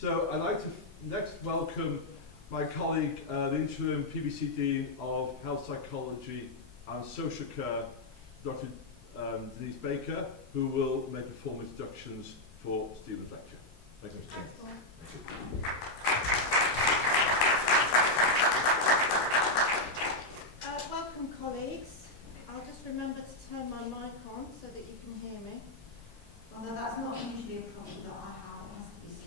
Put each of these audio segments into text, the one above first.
So I'd like to next welcome my colleague, the Interim PBC Dean of Health Psychology and Social Care, Dr. Denise Baker, who will make the formal introductions for Stephen's lecture. Thank you, Mr. Chairman. Welcome, colleagues. I'll just remember to turn my mic on so that you can hear me. Although that's not usually a problem that I have, it has to be said.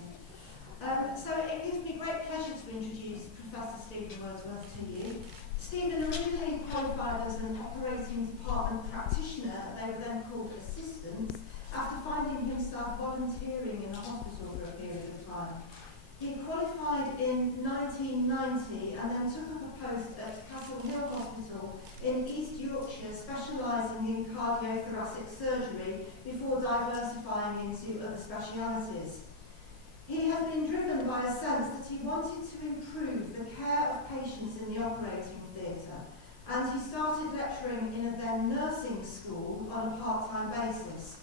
So it gives me great pleasure to introduce Professor Stephen Wordsworth to you. Stephen originally qualified as an operating department practitioner, they were then called assistants, after finding himself volunteering in a hospital for a period of time. He qualified in 1990 and then took up a post at Castle Hill Hospital in East Yorkshire, specialising in cardiothoracic surgery before diversifying into other specialities. He has been driven by a sense that he wanted to improve the care of patients in the operating theatre, and he started lecturing in a then nursing school on a part-time basis.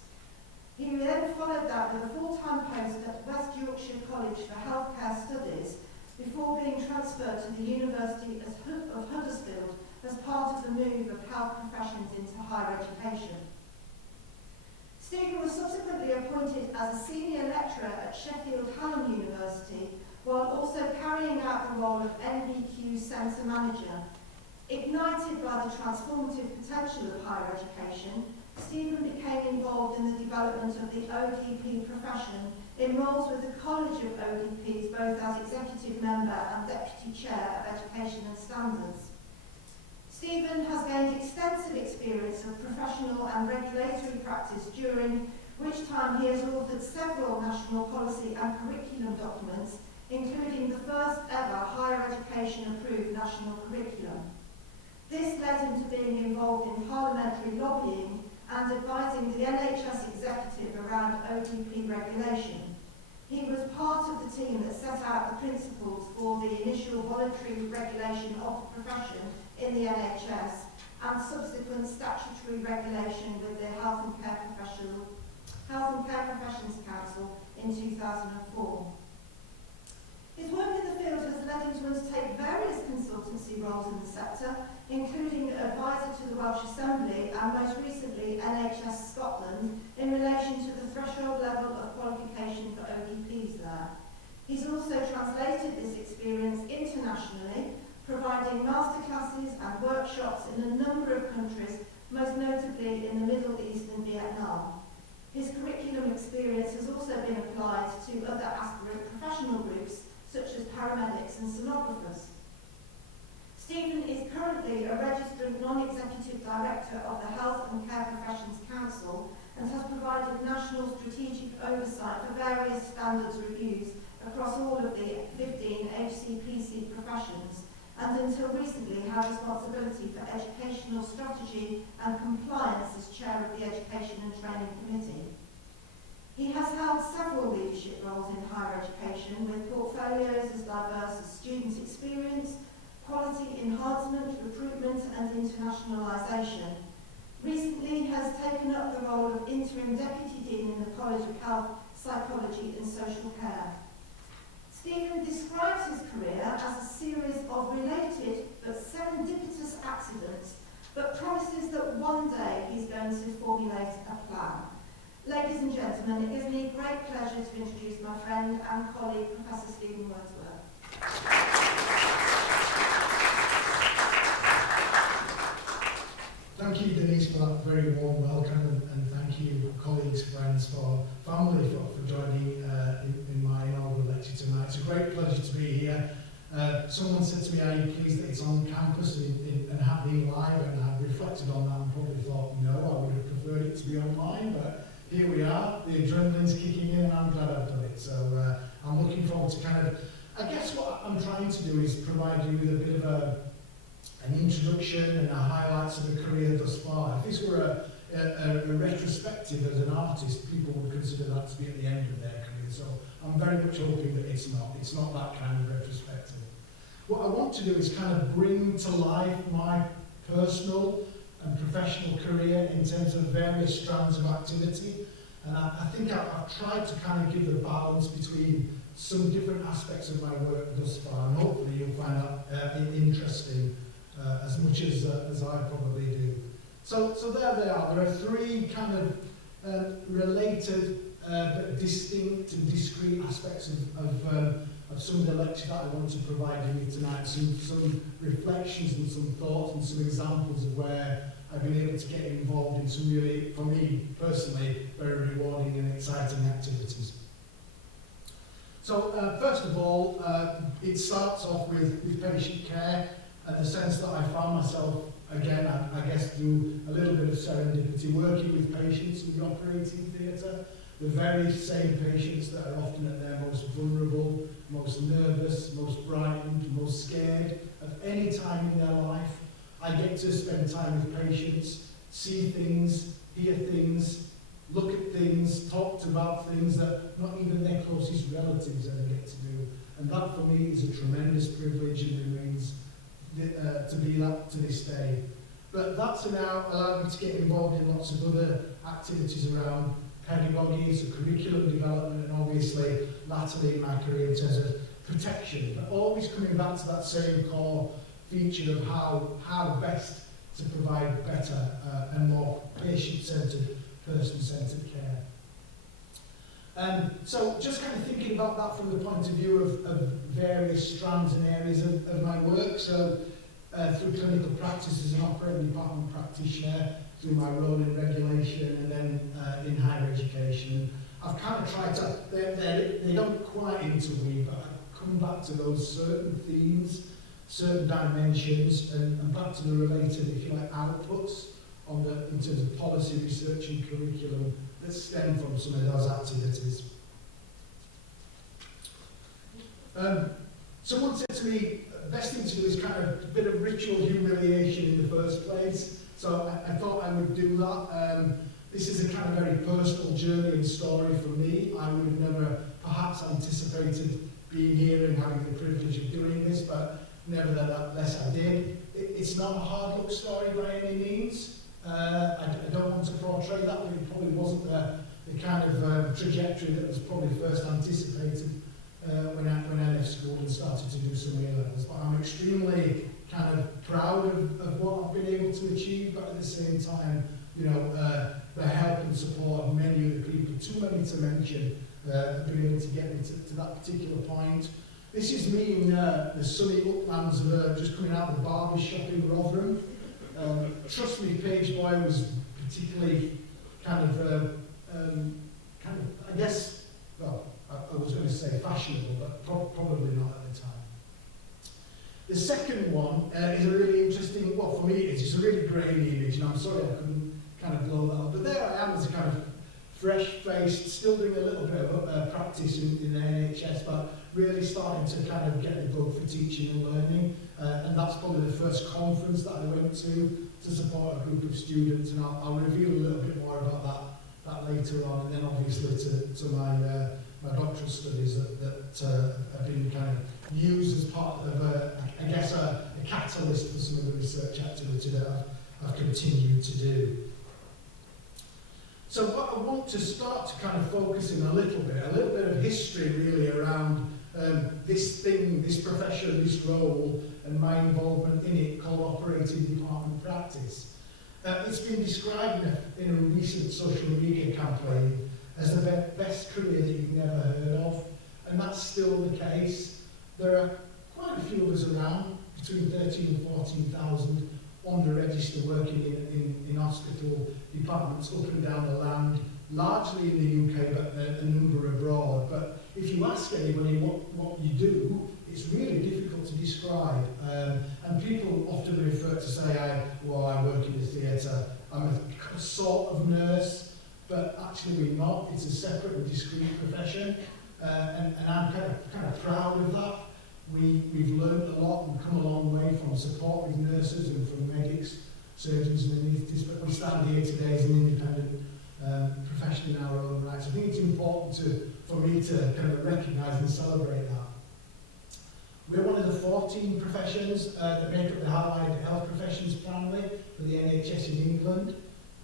He then followed that with a full-time post at West Yorkshire College for Healthcare Studies before being transferred to the University of Huddersfield as part of the move of health professions into higher education. Stephen was subsequently appointed as a senior lecturer at Sheffield Hallam University, while also carrying out the role of NVQ Centre Manager. Ignited by the transformative potential of higher education, Stephen became involved in the development of the ODP profession in roles with the College of ODPs, both as executive member and deputy chair of education and standards. Stephen has gained extensive experience of professional and regulatory practice, during which time he has authored several national policy and curriculum documents, including the first ever higher education approved national curriculum. This led him to being involved in parliamentary lobbying and advising the NHS executive around ODP regulation. He was part of the team that set out the principles for the initial voluntary regulation of the profession in the NHS and subsequent statutory regulation with the Health and Care Professions Council in 2004. His work in the field has led him to undertake various consultancy roles in the sector, including advisor to the Welsh Assembly and most recently NHS Scotland in relation to the threshold level of qualification for ODPs there. He's also translated this experience internationally, providing masterclasses and workshops in a number of countries, most notably in the Middle East and Vietnam. His curriculum experience has also been applied to other aspirant professional groups, such as paramedics and sonographers. Stephen is currently a registered non-executive director of the Health and Care Professions Council and has provided national strategic oversight for various standards reviews across all of the 15 HCPC professions, and until recently had responsibility for educational strategy and compliance as chair of the Education and Training Committee. He has held several leadership roles in higher education with portfolios as diverse as student experience, quality enhancement, recruitment and internationalisation. Recently has taken up the role of Interim Deputy Dean in the College of Health, Psychology and Social Care. Stephen describes his career as a series of related but serendipitous accidents, but promises that one day he's going to formulate a plan. Ladies and gentlemen, it gives me great pleasure to introduce my friend and colleague, Professor Stephen Wordsworth. Thank you, Denise, for that very warm welcome, and thank you, colleagues, friends, family for joining in my inaugural lecture tonight. It's a great pleasure to be here. Someone said to me, are you pleased that it's on campus and happening live? And I reflected on that and probably thought, no, I would have preferred it to be online, but here we are, the adrenaline's kicking in and I'm glad I've done it. So I'm looking forward to I guess what I'm trying to do is provide you with a bit of an introduction and a highlights of the career thus far. If this were a retrospective as an artist, people would consider that to be at the end of their career. So I'm very much hoping that it's not that kind of retrospective. What I want to do is bring to life my personal and professional career in terms of various strands of activity. And I think I've tried to give the balance between some different aspects of my work thus far, and hopefully you'll find that interesting as much as I probably do. So there they are. There are three kind of related but distinct and discrete aspects of some of the lecture that I want to provide you tonight. Some reflections and some thoughts and some examples of where I've been able to get involved in some really, for me personally, very rewarding and exciting activities. So first of all, it starts off with patient care, and the sense that I found myself, again, I guess through a little bit of serendipity, working with patients in the operating theatre, the very same patients that are often at their most vulnerable, most nervous, most frightened, most scared of any time in their life. I get to spend time with patients, see things, hear things, look at things, talk about things that not even their closest relatives ever get to do. And that for me is a tremendous privilege and remains to be that to this day. But that's now allowed me to get involved in lots of other activities around pedagogy, so curriculum development, and obviously latterly in my career in terms of protection, but always coming back to that same core feature of how best to provide better and more patient-centred, person-centred care. So just kind of thinking about that from the point of view of various strands and areas of my work, so through clinical practice as an operating department practitioner, through my role in regulation and then in higher education. I've kind of tried to, they don't quite interweave, but I've come back to those certain themes, certain dimensions, and back to the related, if you like, outputs on in terms of policy, research and curriculum that stem from some of those activities. Someone said to me, best thing to do is kind of a bit of ritual humiliation in the first place. So I thought I would do that. This is a kind of very personal journey and story for me. I would have never perhaps anticipated being here and having the privilege of doing this, but nevertheless I did. It's not a hard look story by any means. I don't want to portray that, but it probably wasn't the kind of trajectory that was probably first anticipated when I left school and started to do some A-levels. But I'm extremely kind of proud of what I've been able to achieve, but at the same time, you know, the help and support of many other people, too many to mention, have been able to get me to that particular point. This is me in the sunny uplands of just coming out of the barber shop in Rotherham. Trust me, Page Boy was particularly kind of, I guess, well, I was going to say fashionable, but probably not at the time. The second one is a really interesting, well for me it's a really grainy image, and I'm sorry I couldn't kind of blow that up, but there I am as a kind of fresh-faced, still doing a little bit of practice in the NHS, but really starting to kind of get the bug for teaching and learning, and that's probably the first conference that I went to support a group of students, and I'll reveal a little bit more about that later on, and then obviously to my doctoral studies that have been kind of used as part of I guess a catalyst for some of the research activity that I've continued to do. So what I want to start to kind of focus in a little bit of history really around this thing, this profession, this role, and my involvement in it called operating department practice. It's been described in a recent social media campaign as the best career that you've never heard of, and that's still the case. There are quite a few of us around, between 13 and 14,000 on the register working in hospital departments up and down the land, largely in the UK, but a number abroad. But if you ask anybody what you do, it's really difficult to describe. And people often refer to say, I work in the theatre, I'm a sort of nurse, but actually we're not. It's a separate and discrete profession, and I'm kind of proud of that. We've learned a lot and come a long way from support with nurses and from medics, surgeons and anaesthetists, but we stand here today as an independent profession in our own right. So I think it's important for me to kind of recognise and celebrate that. We're one of the 14 professions that make up the allied health professions family for the NHS in England.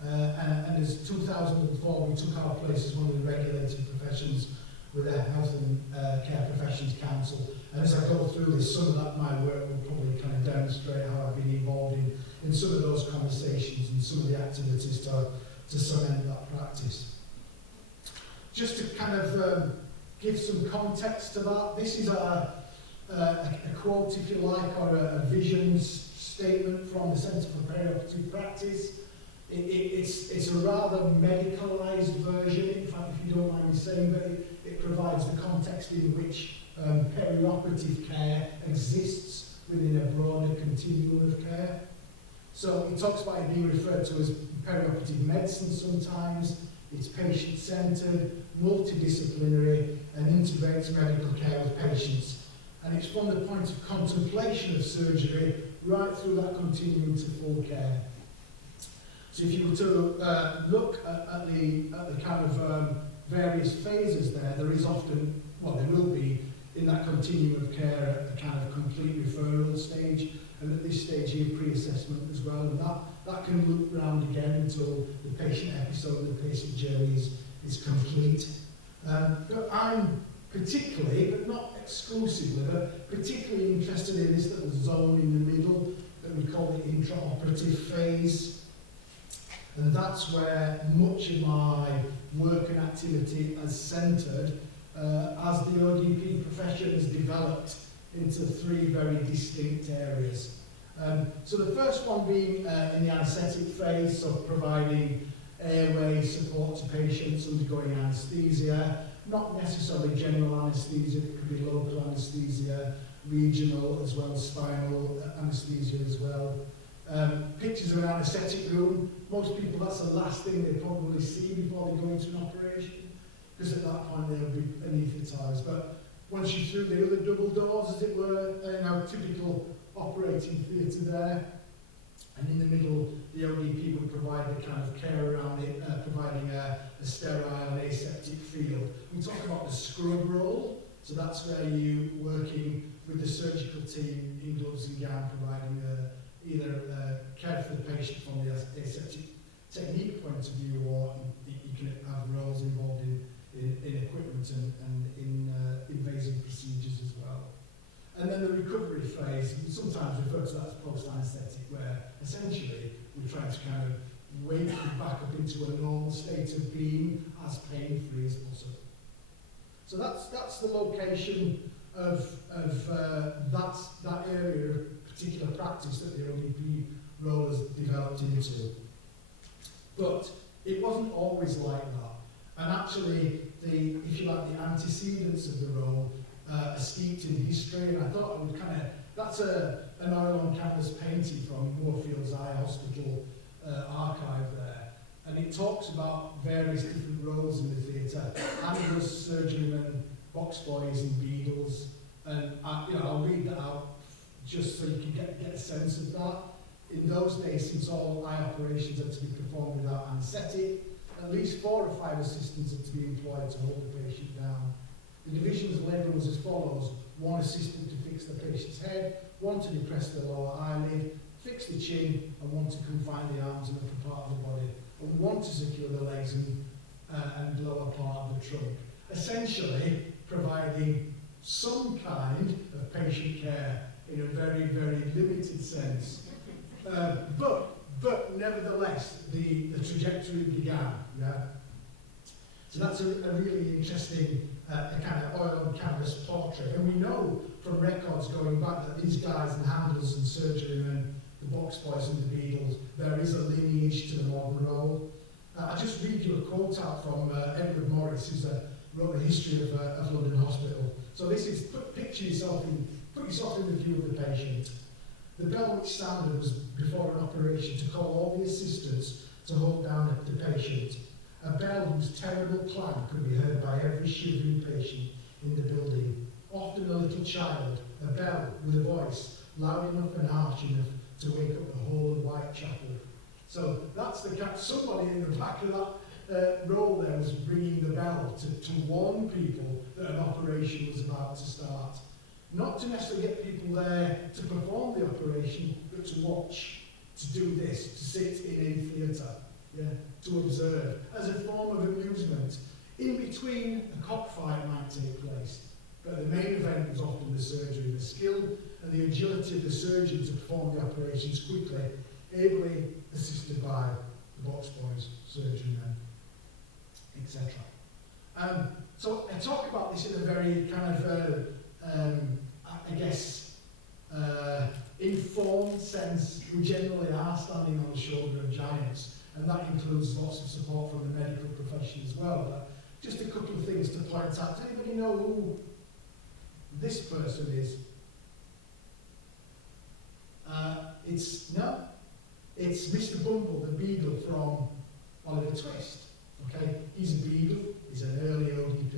And as 2004, we took our place as one of the regulated professions with the Health and Care Professions Council. And as I go through this, some of that my work will probably kind of demonstrate how I've been involved in some of those conversations and some of the activities to cement that practice. Just to kind of give some context to that, this is a quote, if you like, or a vision statement from the Centre for Perioperative Practice. It's a rather medicalised version, in fact, if you don't mind me saying, but it provides the context in which perioperative care exists within a broader continuum of care. So it talks about it being referred to as perioperative medicine sometimes. It's patient-centred, multidisciplinary, and integrates medical care with patients. And it's from the point of contemplation of surgery right through that continuum to full care. So if you were to look at the kind of various phases there is often, well, there will be in that continuum of care a kind of complete referral stage, and at this stage here pre-assessment as well, and that can loop round again until the patient episode, the patient journey is complete. But I'm particularly, but not exclusively, but particularly interested in this little zone in the middle that we call the intraoperative phase. And that's where much of my work and activity has centred as the ODP profession has developed into three very distinct areas. So the first one being in the anaesthetic phase, so providing airway support to patients undergoing anaesthesia, not necessarily general anaesthesia, it could be local anaesthesia, regional as well as spinal anaesthesia as well. Pictures of an anaesthetic room, most people that's the last thing they probably see before they go into an operation, because at that point they'll be anaesthetised. But once you're through the other double doors, as it were, typical operating theatre there, and in the middle the ODP would provide the kind of care around it, providing a sterile and aseptic field. We talk about the scrub role, so that's where you're working with the surgical team in gloves and gown, providing either care for the patient from the aseptic technique point of view, or you can have roles involved in equipment and in invasive procedures as well. And then the recovery phase, sometimes referred to that as post-anaesthetic, where essentially we're trying to kind of wake you back up into a normal state of being as pain-free as possible. So that's the location of that area of particular practice that the ODP role has developed into. But it wasn't always like that. And actually, if you like, the antecedents of the role are steeped in history, and I thought I would kind of, that's an oil-on-canvas painting from Moorfields Eye Hospital archive there, and it talks about various different roles in the theatre, anglers, surgerymen, box boys and beadles, and I'll read that out just so you can get a sense of that. In those days, since all eye operations had to be performed without anaesthetic, at least 4 or 5 assistants had to be employed to hold the patient down. The division's labour was as follows: 1 assistant to fix the patient's head, 1 to depress the lower eyelid, fix the chin, and 1 to confine the arms and upper part of the body, and 1 to secure the legs and lower part of the trunk. Essentially, providing some kind of patient care in a very, very limited sense. But nevertheless, the trajectory began. Yeah? So that's a really interesting kind of oil-on-canvas portrait. And we know from records going back that these guys, the handlers and surgerymen, the box boys and the beadles, there is a lineage to the modern role. I'll just read you a quote out from Edward Morris, who wrote a history of London Hospital. So this is, put yourself in the view of the patient. The bell which sounded was before an operation to call all the assistants to hold down the patient. A bell whose terrible clang could be heard by every shivering patient in the building. Often a little child, a bell with a voice loud enough and harsh enough to wake up the whole of Whitechapel. So that's somebody in the back of that role there was ringing the bell to warn people that an operation was about to start. Not to necessarily get people there to perform the operation, but to watch, to do this, to sit in a theatre, yeah, to observe, as a form of amusement. In between, a cockfight might take place, but the main event was often the surgery. The skill and the agility of the surgeon to perform the operations quickly, ably assisted by the box boys, surgerymen, etc. So I talk about this in a very kind of, I guess, informed sense. We generally are standing on the shoulder of giants, and that includes lots of support from the medical profession as well. But just a couple of things to point out. Does anybody know who this person is? It's Mr. Bumble, the beagle from Oliver Twist. Okay, he's a beagle. He's an early ODP,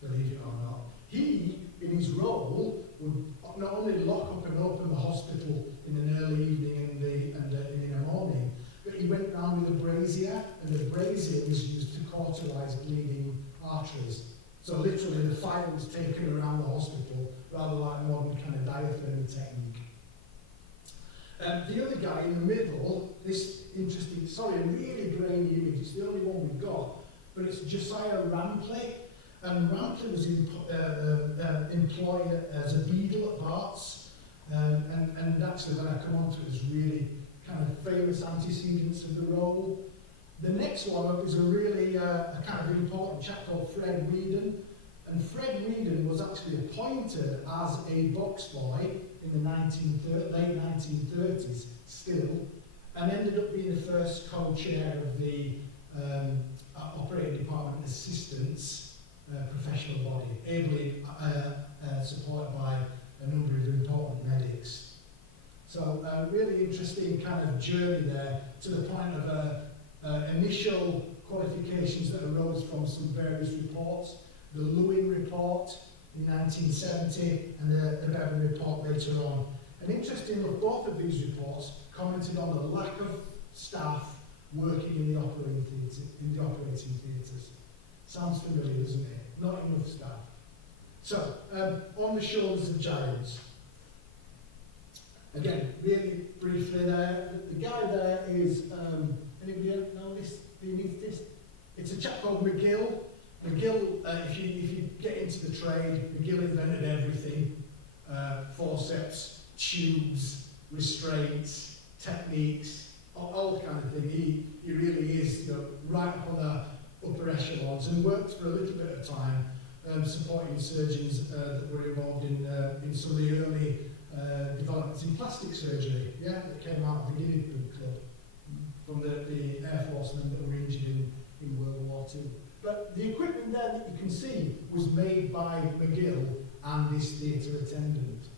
believe it or not. He, in his role, would not only lock up and open the hospital in an early evening and in the morning, but he went round with a brazier, and the brazier was used to cauterize bleeding arteries. So literally the fire was taken around the hospital, rather like modern kind of diathermy technique. The other guy in the middle, this interesting, sorry, a really grainy image, it's the only one we've got, but it's Josiah Rampley. And Rampley was employed as a beadle at Barts, and actually when I come on to it, is really kind of famous antecedents of the role. The next one up is a really a kind of important chap called Fred Whedon, and Fred Whedon was actually appointed as a box boy in the late 1930s still, and ended up being the first co-chair of the operating department assistants professional body, ably supported by a number of important medics. So a really interesting kind of journey there, to the point of initial qualifications that arose from some various reports. The Lewin report in 1970 and the Bevan report later on. And interestingly, both of these reports commented on the lack of staff working in the operating theatres. Sounds familiar, doesn't it? Not enough staff. So, on the shoulders of giants. Again, really briefly there, the guy there is, anybody know this, beneath this? It's a chap called McGill. McGill, if you get into the trade, McGill invented everything. Forceps, tubes, restraints, techniques, all kind of thing. He really is, right up on the upper echelons, and worked for a little bit of time supporting surgeons that were involved in some of the early developments in plastic surgery, that came out of the Guinea Pig Club from the Air Forcemen that were injured in World War II. But the equipment there that you can see was made by McGill and this theatre attendant.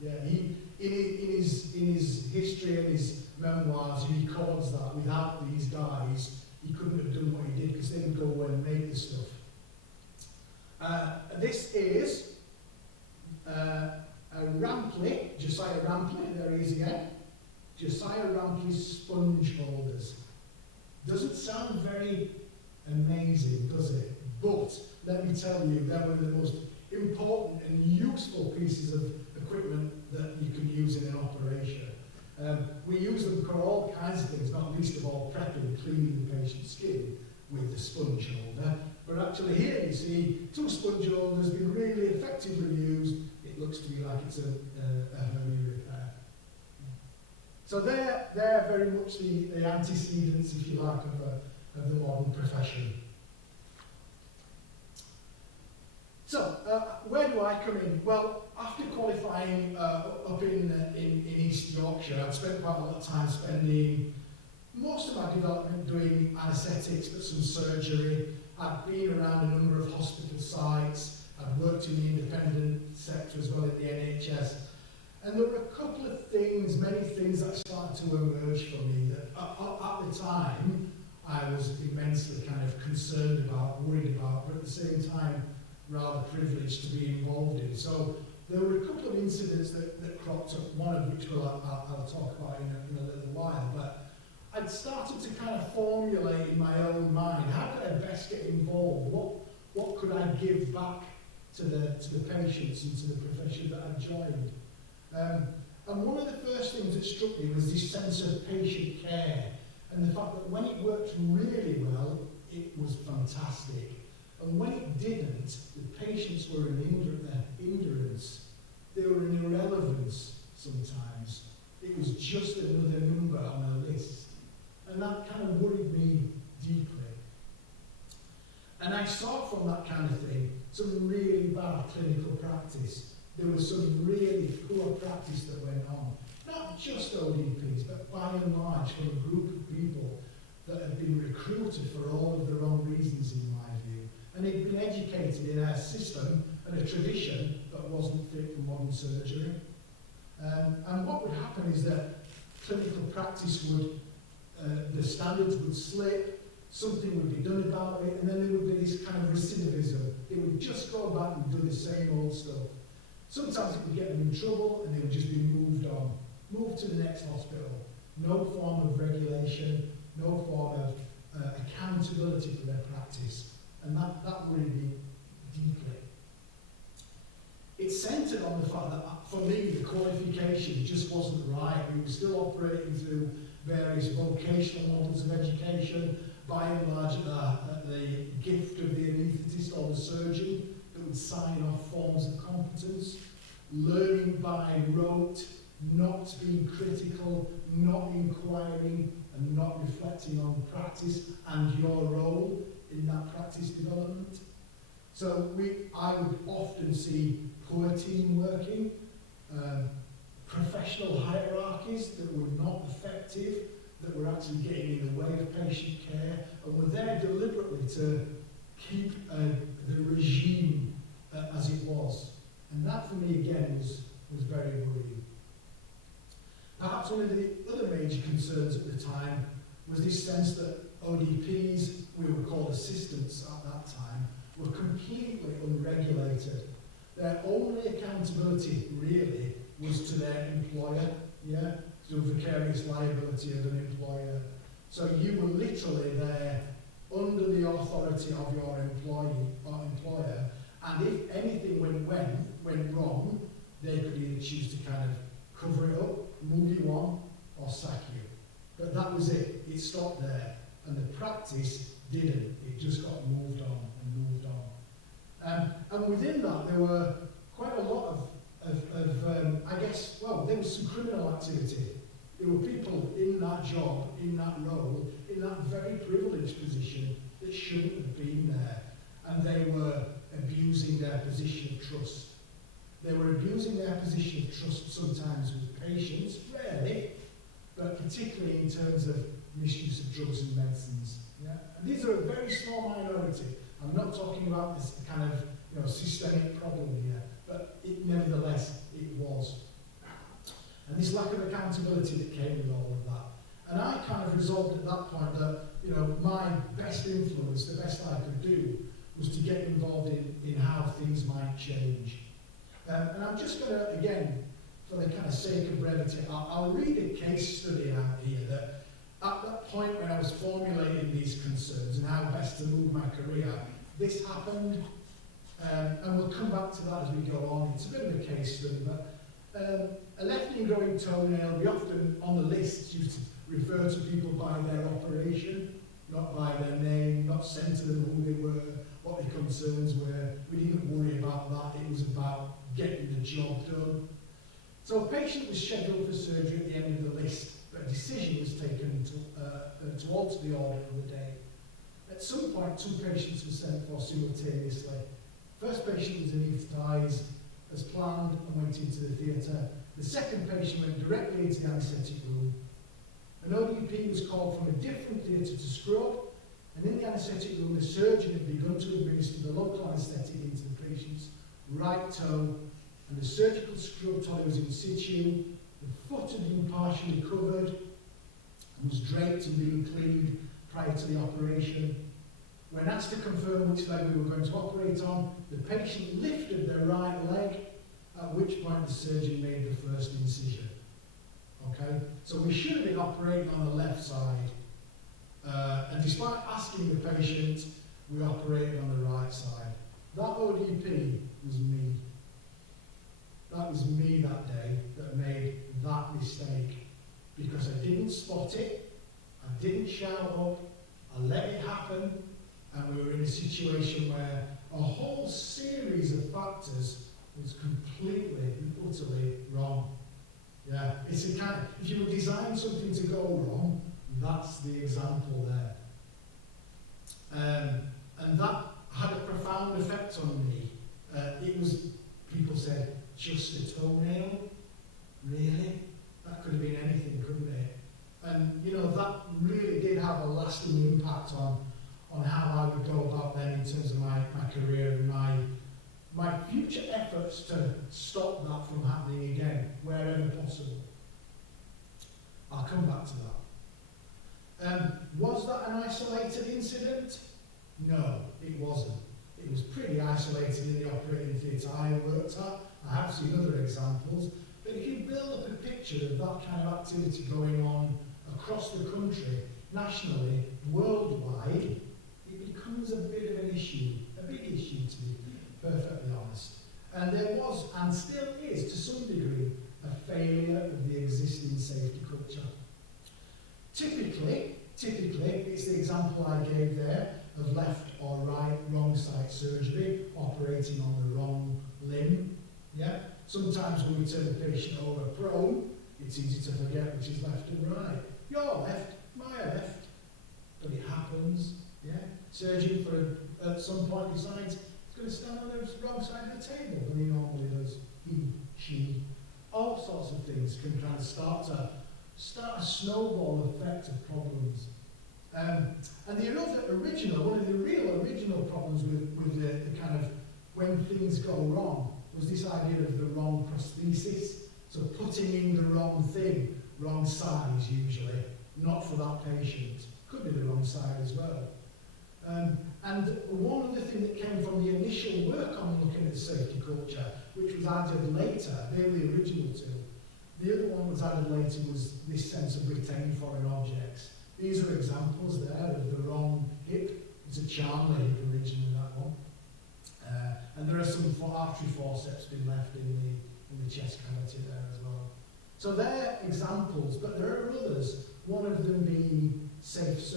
Yeah, he in his history and his memoirs, he records that without these guys, he couldn't have done what he did, because they didn't go away and make the stuff. This is Rampley, Josiah Rampley, there he is again. Josiah Rampley's sponge holders. Doesn't sound very amazing, does it? But let me tell you, they're one of the most important and useful pieces of equipment that you can use in an operation. We use them for all kinds of things, not least of all prepping, cleaning the patient's skin with the sponge holder. But actually here you see two sponge holders being really effectively used. It looks to me like it's a hernia repair. So they're very much the antecedents, if you like, of the modern profession. So, where do I come in? Well, after qualifying up in East Yorkshire, I'd spent quite a lot of time spending most of my development doing anaesthetics, but some surgery. I'd been around a number of hospital sites. I'd worked in the independent sector as well at the NHS. And there were a couple of things, many things that started to emerge for me that at the time I was immensely kind of concerned about, worried about, but at the same time rather privileged to be involved in. So there were a couple of incidents that cropped up, one of which I'll talk about in a little while, but I'd started to kind of formulate in my own mind, how could I best get involved? What could I give back to the patients and to the profession that I'd joined? And one of the first things that struck me was this sense of patient care, and the fact that when it worked really well, it was fantastic. And when it didn't, the patients were an hindrance. They were an irrelevance sometimes. It was just another number on a list. And that kind of worried me deeply. And I saw from that kind of thing some really bad clinical practice. There was some really poor practice that went on. Not just ODPs, but by and large from a group of people that had been recruited for all of the wrong reasons, in my view. And they'd been educated in a system and a tradition that wasn't fit for modern surgery. And what would happen is that clinical practice would, the standards would slip, something would be done about it, and then there would be this kind of recidivism. They would just go back and do the same old stuff. Sometimes it would get them in trouble, and they would just be moved on. Moved to the next hospital. No form of regulation, no form of accountability for their practice. And that worried me deeply. It centred on the fact that, for me, the qualification just wasn't right. We were still operating through various vocational models of education, by and large the gift of the anaesthetist or the surgeon that would sign off forms of competence, learning by rote, not being critical, not inquiring, and not reflecting on practice and your role in that practice development. So I would often see poor team working, professional hierarchies that were not effective, that were actually getting in the way of patient care, and were there deliberately to keep the regime as it was. And that for me again was very worrying. Perhaps one of the other major concerns at the time was this sense that ODPs, we were called assistants at that time, were completely unregulated. Their only accountability really was to their employer, to vicarious liability of an employer. So you were literally there under the authority of your employer, and if anything went wrong, they could either choose to kind of cover it up, move you on, or sack you. But that was it. It stopped there. And the practice didn't. It just got moved on and moved on. And within that, there were quite a lot of I guess, well, there was some criminal activity. There were people in that job, in that role, in that very privileged position that shouldn't have been there. And they were abusing their position of trust. They were abusing their position of trust sometimes with patients, rarely, but particularly in terms of misuse of drugs and medicines. Yeah? And these are a very small minority. I'm not talking about this kind of systemic problem here, but nevertheless, it was. And this lack of accountability that came with all of that. And I kind of resolved at that point that, my best influence, the best I could do, was to get involved in how things might change. And I'm just going to, again, for the kind of sake of brevity, I'll read a case study out here that at that point when I was formulating these concerns and how best to move my career, this happened, and we'll come back to that as we go on. It's a bit of a case study, but a left-knee growing toenail, we often on the lists used to refer to people by their operation, not by their name, not saying to them who they were, what their concerns were. We didn't worry about that. It was about getting the job done. So a patient was scheduled for surgery at the end of the list, but a decision was taken to alter the order of the day. At some point, 2 patients were sent for simultaneously. First patient was anaesthetised as planned and went into the theatre. The second patient went directly into the anaesthetic room. An ODP was called from a different theatre to scrub, and in the anaesthetic room, the surgeon had begun to administer the local anaesthetic into the patient's right toe, and the surgical scrub toy was in situ. The foot had been partially covered and was draped and being cleaned prior to the operation. When asked to confirm which leg we were going to operate on, the patient lifted their right leg, at which point the surgeon made the first incision. Okay? So we should have been operating on the left side. And despite asking the patient, we operated on the right side. That ODP was me. That was me that day that made that mistake. Because I didn't spot it, I didn't shout up, I let it happen, and we were in a situation where a whole series of factors was completely and utterly wrong. Yeah, it's a kind of, if you would design something to go wrong, that's the example there. And that had a profound effect on me. It was, people said, just a toenail? Really? That could have been anything, couldn't it? And, you know, that really did have a lasting impact on how I would go about then in terms of my career and my future efforts to stop that from happening again, wherever possible. I'll come back to that. Was that an isolated incident? No, it wasn't. It was pretty isolated in the operating theatre I worked at. I have seen other examples. But if you build up a picture of that kind of activity going on across the country, nationally, worldwide, it becomes a bit of an issue, a big issue to be perfectly honest. And there was, and still is to some degree, a failure of the existing safety culture. Typically, it's the example I gave there of left or right, wrong side surgery, operating on the wrong limb. Yeah? Sometimes when we turn the patient over prone, it's easy to forget which is left and right. Your left, my left. But it happens. Yeah? Surgeon at some point decides he's going to stand on the wrong side of the table than he normally does. He, she. All sorts of things can kind of start a snowball effect of problems. And one of the real original problems with the kind of when things go wrong was this idea of the wrong prosthesis. So putting in the wrong thing, wrong size usually, not for that patient. Could be the wrong side as well. And one other thing that came from the initial work on looking at safety culture, which was added later, they're the original two. The other one was added later was this sense of retained foreign objects. These are examples there of the wrong hip. It's a charm hip originally, that one. And there are some artery forceps been left in the chest cavity there as well. So they're examples, but there are others. One of them being safe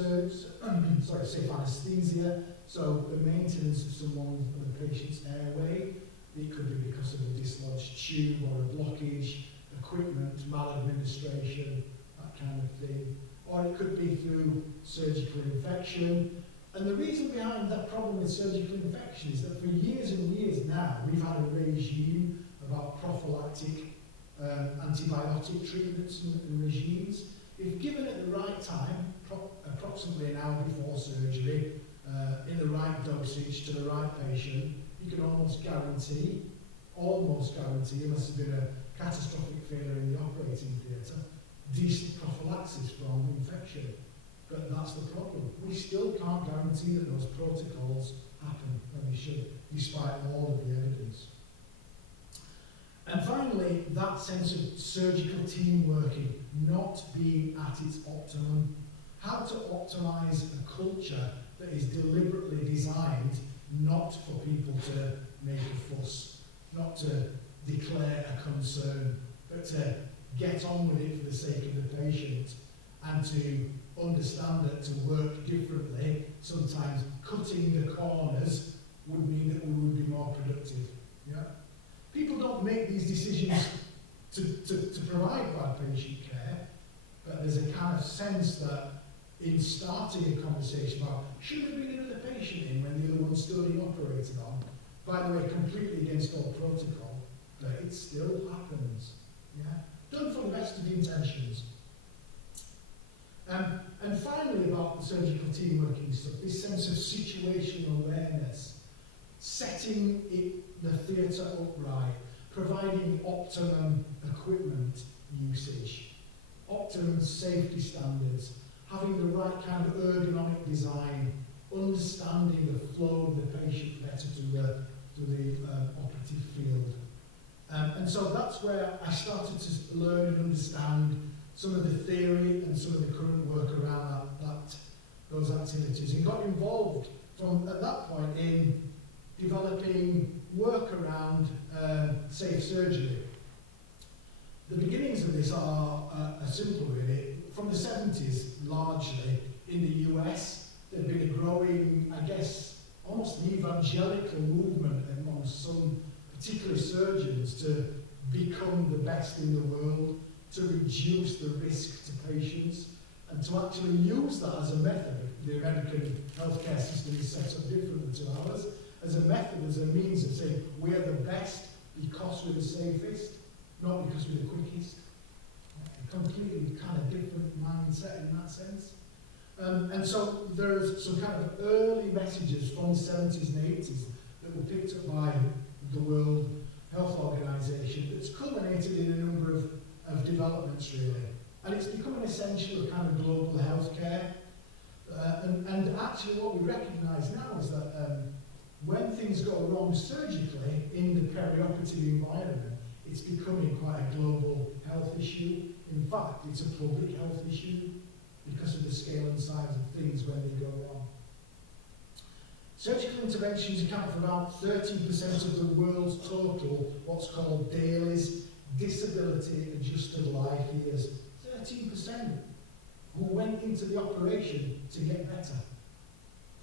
anesthesia. So the maintenance of the patient's airway. It could be because of a dislodged tube or a blockage, equipment, maladministration, that kind of thing. Or it could be through surgical infection. And the reason behind that problem with surgical infection is that for years and years now, we've had a regime about prophylactic antibiotic treatments and regimes. If given at the right time, approximately an hour before surgery, in the right dosage to the right patient, you can almost guarantee, unless there's been a catastrophic failure in the operating theatre, decent prophylaxis from infection. But that's the problem. We still can't guarantee that those protocols happen when they should, despite all of the evidence. And finally, that sense of surgical team working, not being at its optimum. How to optimize a culture that is deliberately designed not for people to make a fuss, not to declare a concern, but to get on with it for the sake of the patient and to understand that to work differently, sometimes cutting the corners would mean that we would be more productive. Yeah? People don't make these decisions to provide bad patient care, but there's a kind of sense that in starting a conversation about should we bring another patient in when the other one's still being operated on, by the way, completely against all protocol, but it still happens. Yeah? Done for the best of intentions. And finally, about the surgical team working stuff, this sense of situational awareness, setting the theatre up right, providing optimum equipment usage, optimum safety standards, having the right kind of ergonomic design, understanding the flow of the patient better to the operative field. And so that's where I started to learn and understand some of the theory and some of the current work around those activities, and got involved from at that point in developing work around safe surgery. The beginnings of this are simple really. From the 70s, largely, in the US, there'd been a growing, I guess, almost an evangelical movement among some particular surgeons to become the best in the world, to reduce the risk to patients, and to actually use that as a method. The American healthcare system is set up differently to ours, as a method, as a means of saying we're the best because we're the safest, not because we're the quickest. A completely kind of different mindset in that sense. And so there's some kind of early messages from the 70s and 80s that were picked up by the World Health Organization that's culminated in a number of developments, really. And it's become an essential kind of global healthcare. And actually what we recognise now is that when things go wrong surgically in the perioperative environment, it's becoming quite a global health issue. In fact, it's a public health issue because of the scale and size of things when they go wrong. Surgical interventions account for about 13% of the world's total, what's called DALYs, disability adjusted life years. 13% who went into the operation to get better.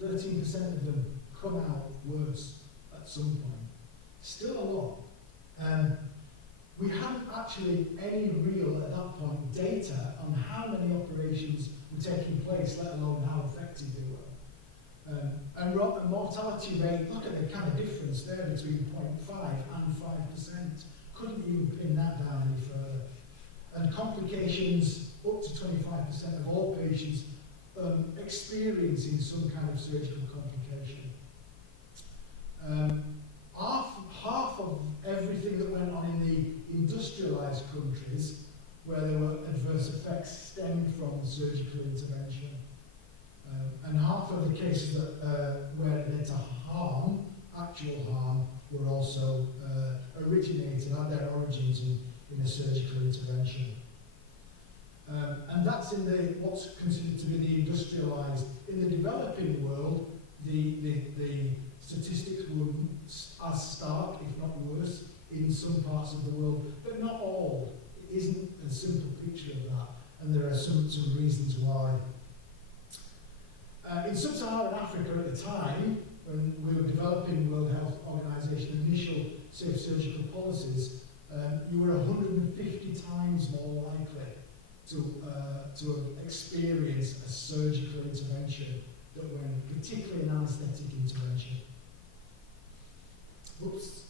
13% of them come out worse at some point. Still a lot. We haven't actually any real, at that point, data on how many operations were taking place, let alone how effective they were. And mortality rate, look at the kind of difference there between 0.5 and 5%. Couldn't even pin that down any further. And complications, up to 25% of all patients experiencing some kind of surgical complication. Half of everything that went on in the industrialised countries where there were adverse effects stemmed from surgical intervention. And half of the cases that where it led to harm, actual harm, were also originated, had their origins in a surgical intervention. And that's in what's considered to be the industrialised. In the developing world, the statistics were as stark, if not worse, in some parts of the world, but not all. It isn't a simple picture of that, and there are some reasons why. In sub-Saharan Africa at the time, when we were developing World Health Organization initial safe surgical policies, you were 150 times more likely to experience a surgical intervention that when particularly an anaesthetic intervention. Oops.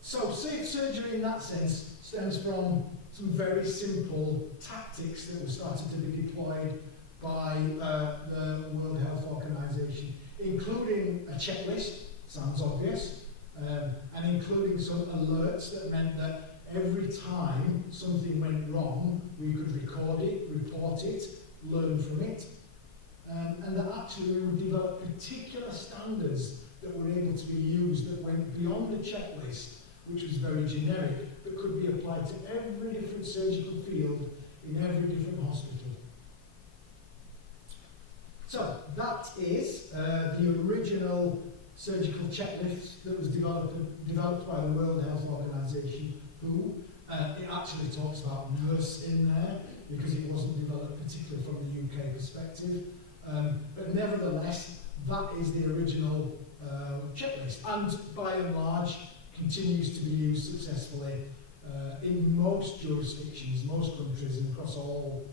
So safe surgery in that sense stems from some very simple tactics that were started to be deployed by the World Health Organization, including a checklist, sounds obvious, and including some alerts that meant that every time something went wrong, we could record it, report it, learn from it, and that actually we would develop particular standards that were able to be used that went beyond the checklist, which was very generic, but could be applied to every different surgical field in every different hospital. So that is the original surgical checklist that was developed by the World Health Organization, WHO. It actually talks about nurse in there because it wasn't developed particularly from the UK perspective. But nevertheless, that is the original checklist, and by and large continues to be used successfully in most jurisdictions, most countries, and across all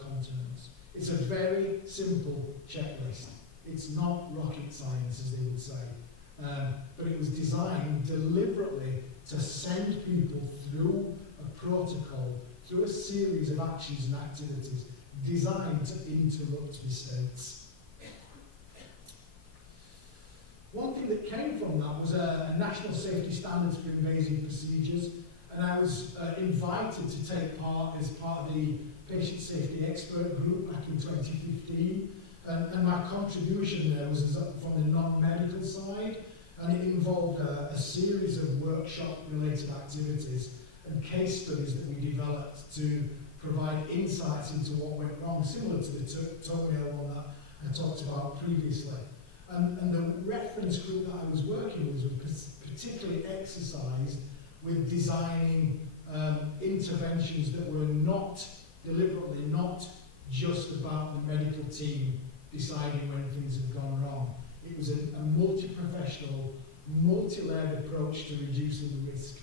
continents. It's a very simple checklist. It's not rocket science, as they would say, but it was designed deliberately to send people through a protocol, through a series of actions and activities designed to interrupt mistakes. One thing that came from that was a national safety standards for invasive procedures, and I was invited to take part as part of the patient safety expert group back in 2015, and my contribution there was from the non-medical side, and it involved a series of workshop-related activities and case studies that we developed to provide insights into what went wrong, similar to the toenail one that I talked about previously. And the reference group that I was working with was particularly exercised with designing interventions that were not deliberately not just about the medical team deciding when things have gone wrong. It was a multi-professional, multi-layered approach to reducing the risk.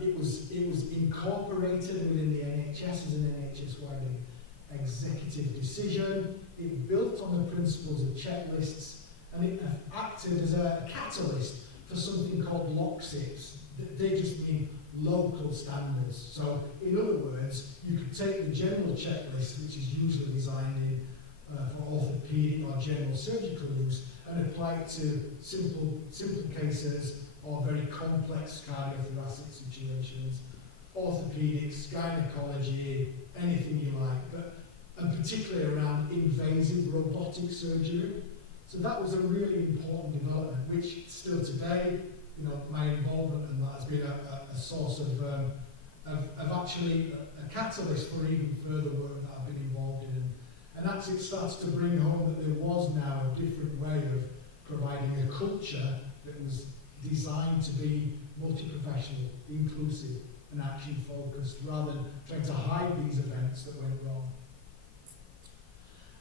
It was incorporated within the NHS as an NHS-wide executive decision. It built on the principles of checklists, and it acted as a catalyst for something called Locksets. They just mean local standards. So, in other words, you could take the general checklist, which is usually designed for orthopaedic or general surgical use, and apply it to simple cases or very complex cardiothoracic situations, orthopaedics, gynecology, anything you like, and particularly around invasive robotic surgery. So that was a really important development, which still today, you know, my involvement in that has been a source of actually a catalyst for even further work that I've been involved in. And as it starts to bring home that there was now a different way of providing a culture that was designed to be multi-professional, inclusive, and action-focused, rather than trying to hide these events that went wrong.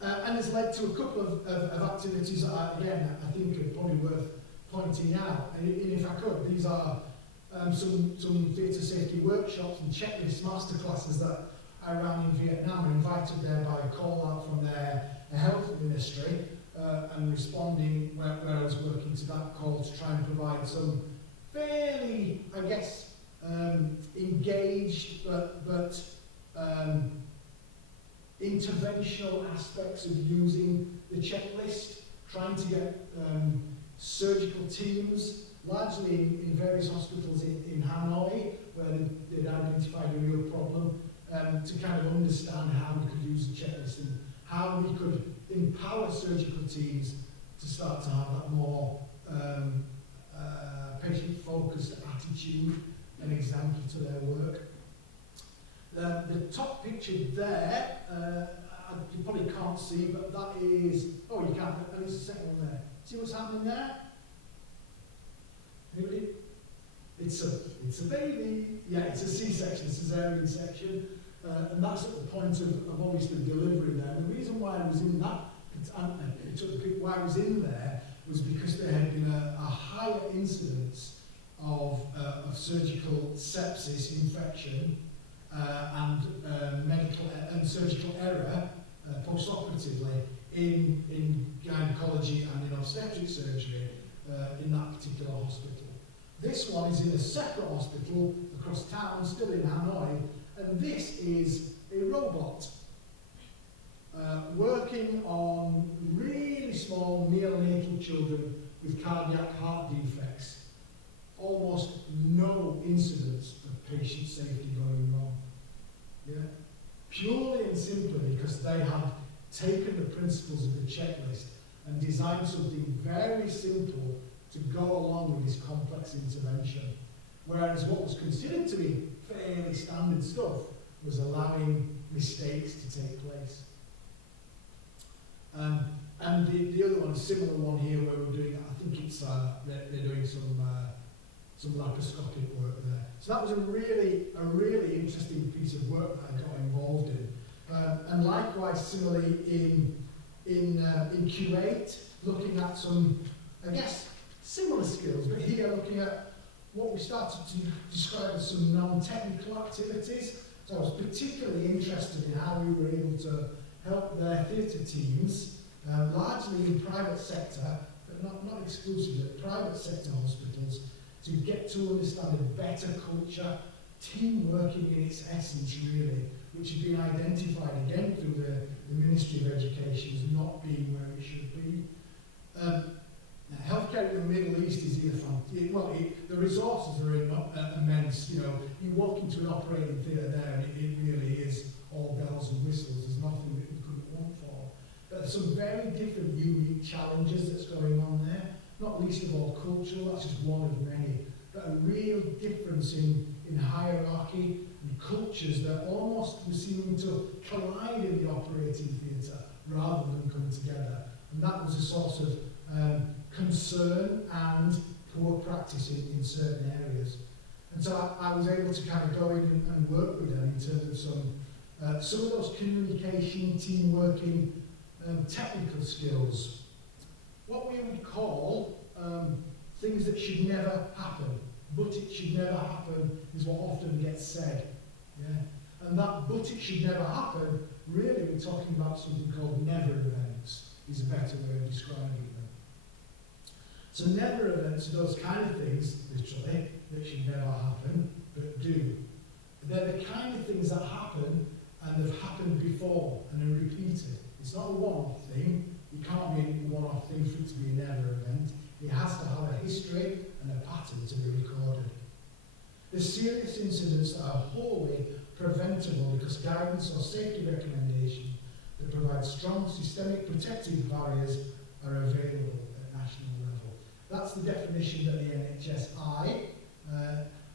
And it's led to a couple of activities that, again, I think are probably worth pointing out. And if I could, these are some theatre safety workshops and checklist masterclasses that I ran in Vietnam, invited there by a call out from their health ministry, and responding where I was working to that call to try and provide some fairly, I guess, engaged but interventional aspects of using the checklist, trying to get surgical teams, largely in various hospitals in Hanoi, where they'd identified a real problem, to kind of understand how we could use the checklist and how we could empower surgical teams to start to have that more patient-focused attitude and example to their work. The top picture there, you probably can't see, but that is, oh, you can, and there's a second one there. See what's happening there? Anybody? It's a baby. Yeah, it's a C-section, cesarean section, and that's at the point of obviously delivery there. And the reason why I was in that, why I was in there was because there had been a higher incidence of surgical sepsis, infection, and medical and surgical error post-operatively in gynecology and in obstetric surgery in that particular hospital. This one is in a separate hospital across town, still in Hanoi, and this is a robot working on really small neonatal children with cardiac heart defects. Almost no incidents of patient safety going wrong. Yeah? Purely and simply because they had taken the principles of the checklist and designed something very simple to go along with this complex intervention. Whereas what was considered to be fairly standard stuff was allowing mistakes to take place. And the other one, a similar one here where we're doing, I think it's, they're doing some laparoscopic work there. So that was a really interesting piece of work that I got involved in. And likewise, similarly in Q8, looking at some, I guess, similar skills, but here looking at what we started to describe as some non-technical activities. So I was particularly interested in how we were able to help their theatre teams, largely in private sector, but not exclusively, private sector hospitals, to get to understand a better culture, team working in its essence really, which has been identified again through the Ministry of Education as not being where it should be. Healthcare in the Middle East is the resources are immense. You know, you walk into an operating theatre there and it really is all bells and whistles. There's nothing that you couldn't want for. But there's some very different, unique challenges that's going on there. Not least of all cultural, that's just one of many. But a real difference in hierarchy and cultures that almost were seeming to collide in the operating theatre rather than come together. And that was a source of concern and poor practice in certain areas. And so I was able to kind of go in and work with them in terms of some Some of those communication, team working, technical skills, what we would call things that should never happen, but it should never happen is what often gets said. Yeah? And that but it should never happen, really we're talking about something called never events, is a better way of describing them. So never events are those kind of things, literally, that should never happen, but do. They're the kind of things that happen and have happened before and are repeated. It's not a one-off thing. It can't be a one-off thing for it to be a never event. It has to have a history and a pattern to be recorded. The serious incidents that are wholly preventable because guidance or safety recommendation that provide strong systemic protective barriers are available at national level. That's the definition that the NHSI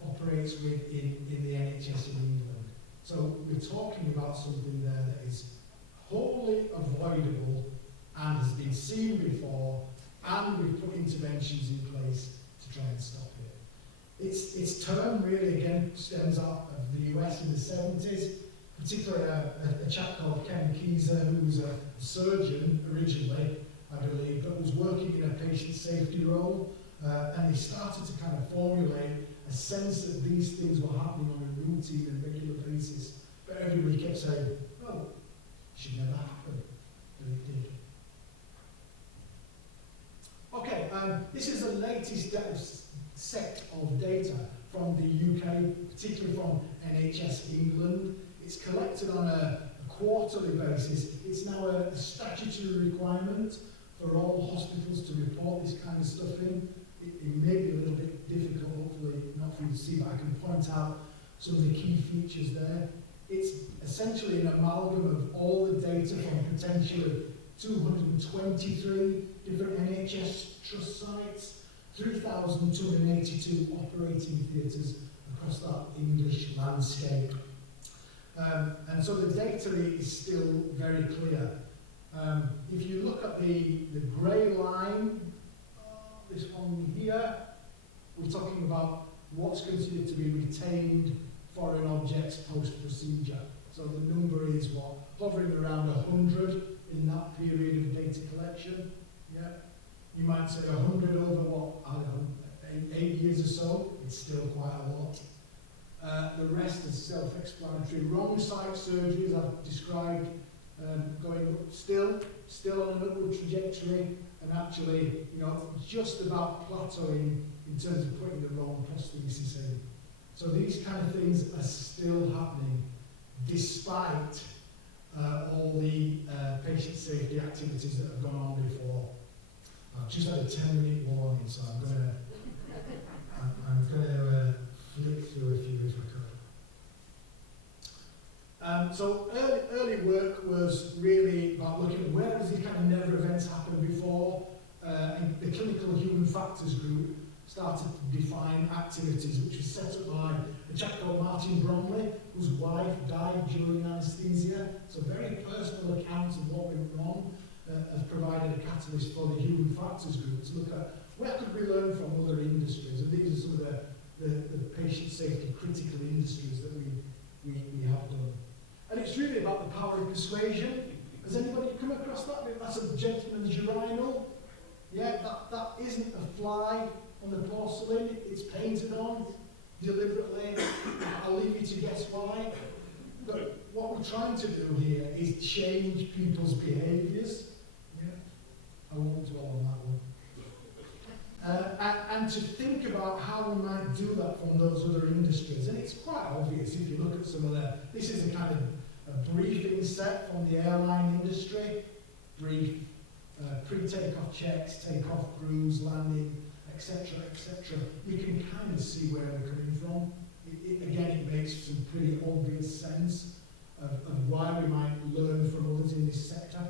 operates with in the NHS in England. So we're talking about something there that is wholly avoidable and has been seen before, and we've put interventions in place to try and stop it. Its term really again stems out of the US in the 70s, particularly a chap called Ken Keyser, who was a surgeon originally, I believe, but was working in a patient safety role, and he started to kind of formulate a sense that these things were happening on a routine and regular basis, but everybody kept saying, well, it should never happen, but it did. Okay, this is the latest set of data from the UK, particularly from NHS England. It's collected on a quarterly basis. It's now a statutory requirement for all hospitals to report this kind of stuff in. It may be a little bit difficult, hopefully not for you to see, but I can point out some of the key features there. It's essentially an amalgam of all the data from potentially 223 different NHS trust sites, 3,282 operating theatres across that English landscape. And so the data is still very clear. If you look at the grey line, this one here, we're talking about what's considered to be retained foreign objects post-procedure. So the number is what? Hovering around 100 in that period of data collection. Yeah. You might say 100 over what, I don't know, 8 years or so. It's still quite a lot. The rest is self-explanatory. Wrong site surgeries I've described going up, still on an upward trajectory, and actually, you know, just about plateauing in terms of putting the wrong prosthesis in. So these kind of things are still happening despite all the patient safety activities that have gone on before. I've just had a 10-minute warning, so I'm going to flick through a few if I could. So early work was really about looking at where has these kind of never events happened before, and the clinical human factors group started to define activities, which was set up by a chap called Martin Bromley, whose wife died during anaesthesia. So very personal accounts of what went wrong has provided a catalyst for the human factors group to look at where could we learn from other industries, and these are some of the patient safety critical industries that we have done. And it's really about the power of persuasion. Has anybody come across that? That's a gentleman's urinal. Yeah, that isn't a fly on the porcelain, it's painted on deliberately. I'll leave you to guess why. But what we're trying to do here is change people's behaviours. Yeah, I won't dwell on that one. And to think about how we might do that from those other industries. And it's quite obvious if you look at some of this is a kind of a briefing set from the airline industry. Brief, pre-takeoff checks, takeoff crews, landing, etc., etc. You can kind of see where we're coming from. Again, it makes some pretty obvious sense of why we might learn from others in this sector.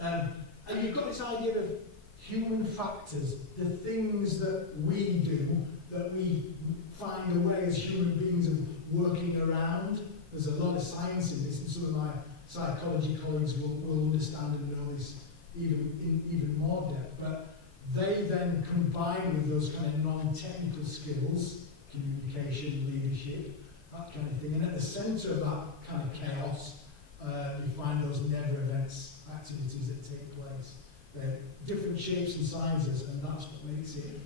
And you've got this idea of human factors, the things that we do, that we find a way as human beings of working around. There's a lot of science in this, and some of my psychology colleagues will understand and know this even more depth. But they then combine with those kind of non-technical skills, communication, leadership, that kind of thing. And at the centre of that kind of chaos, you find those never events activities that take place. They're different shapes and sizes, and that's what makes it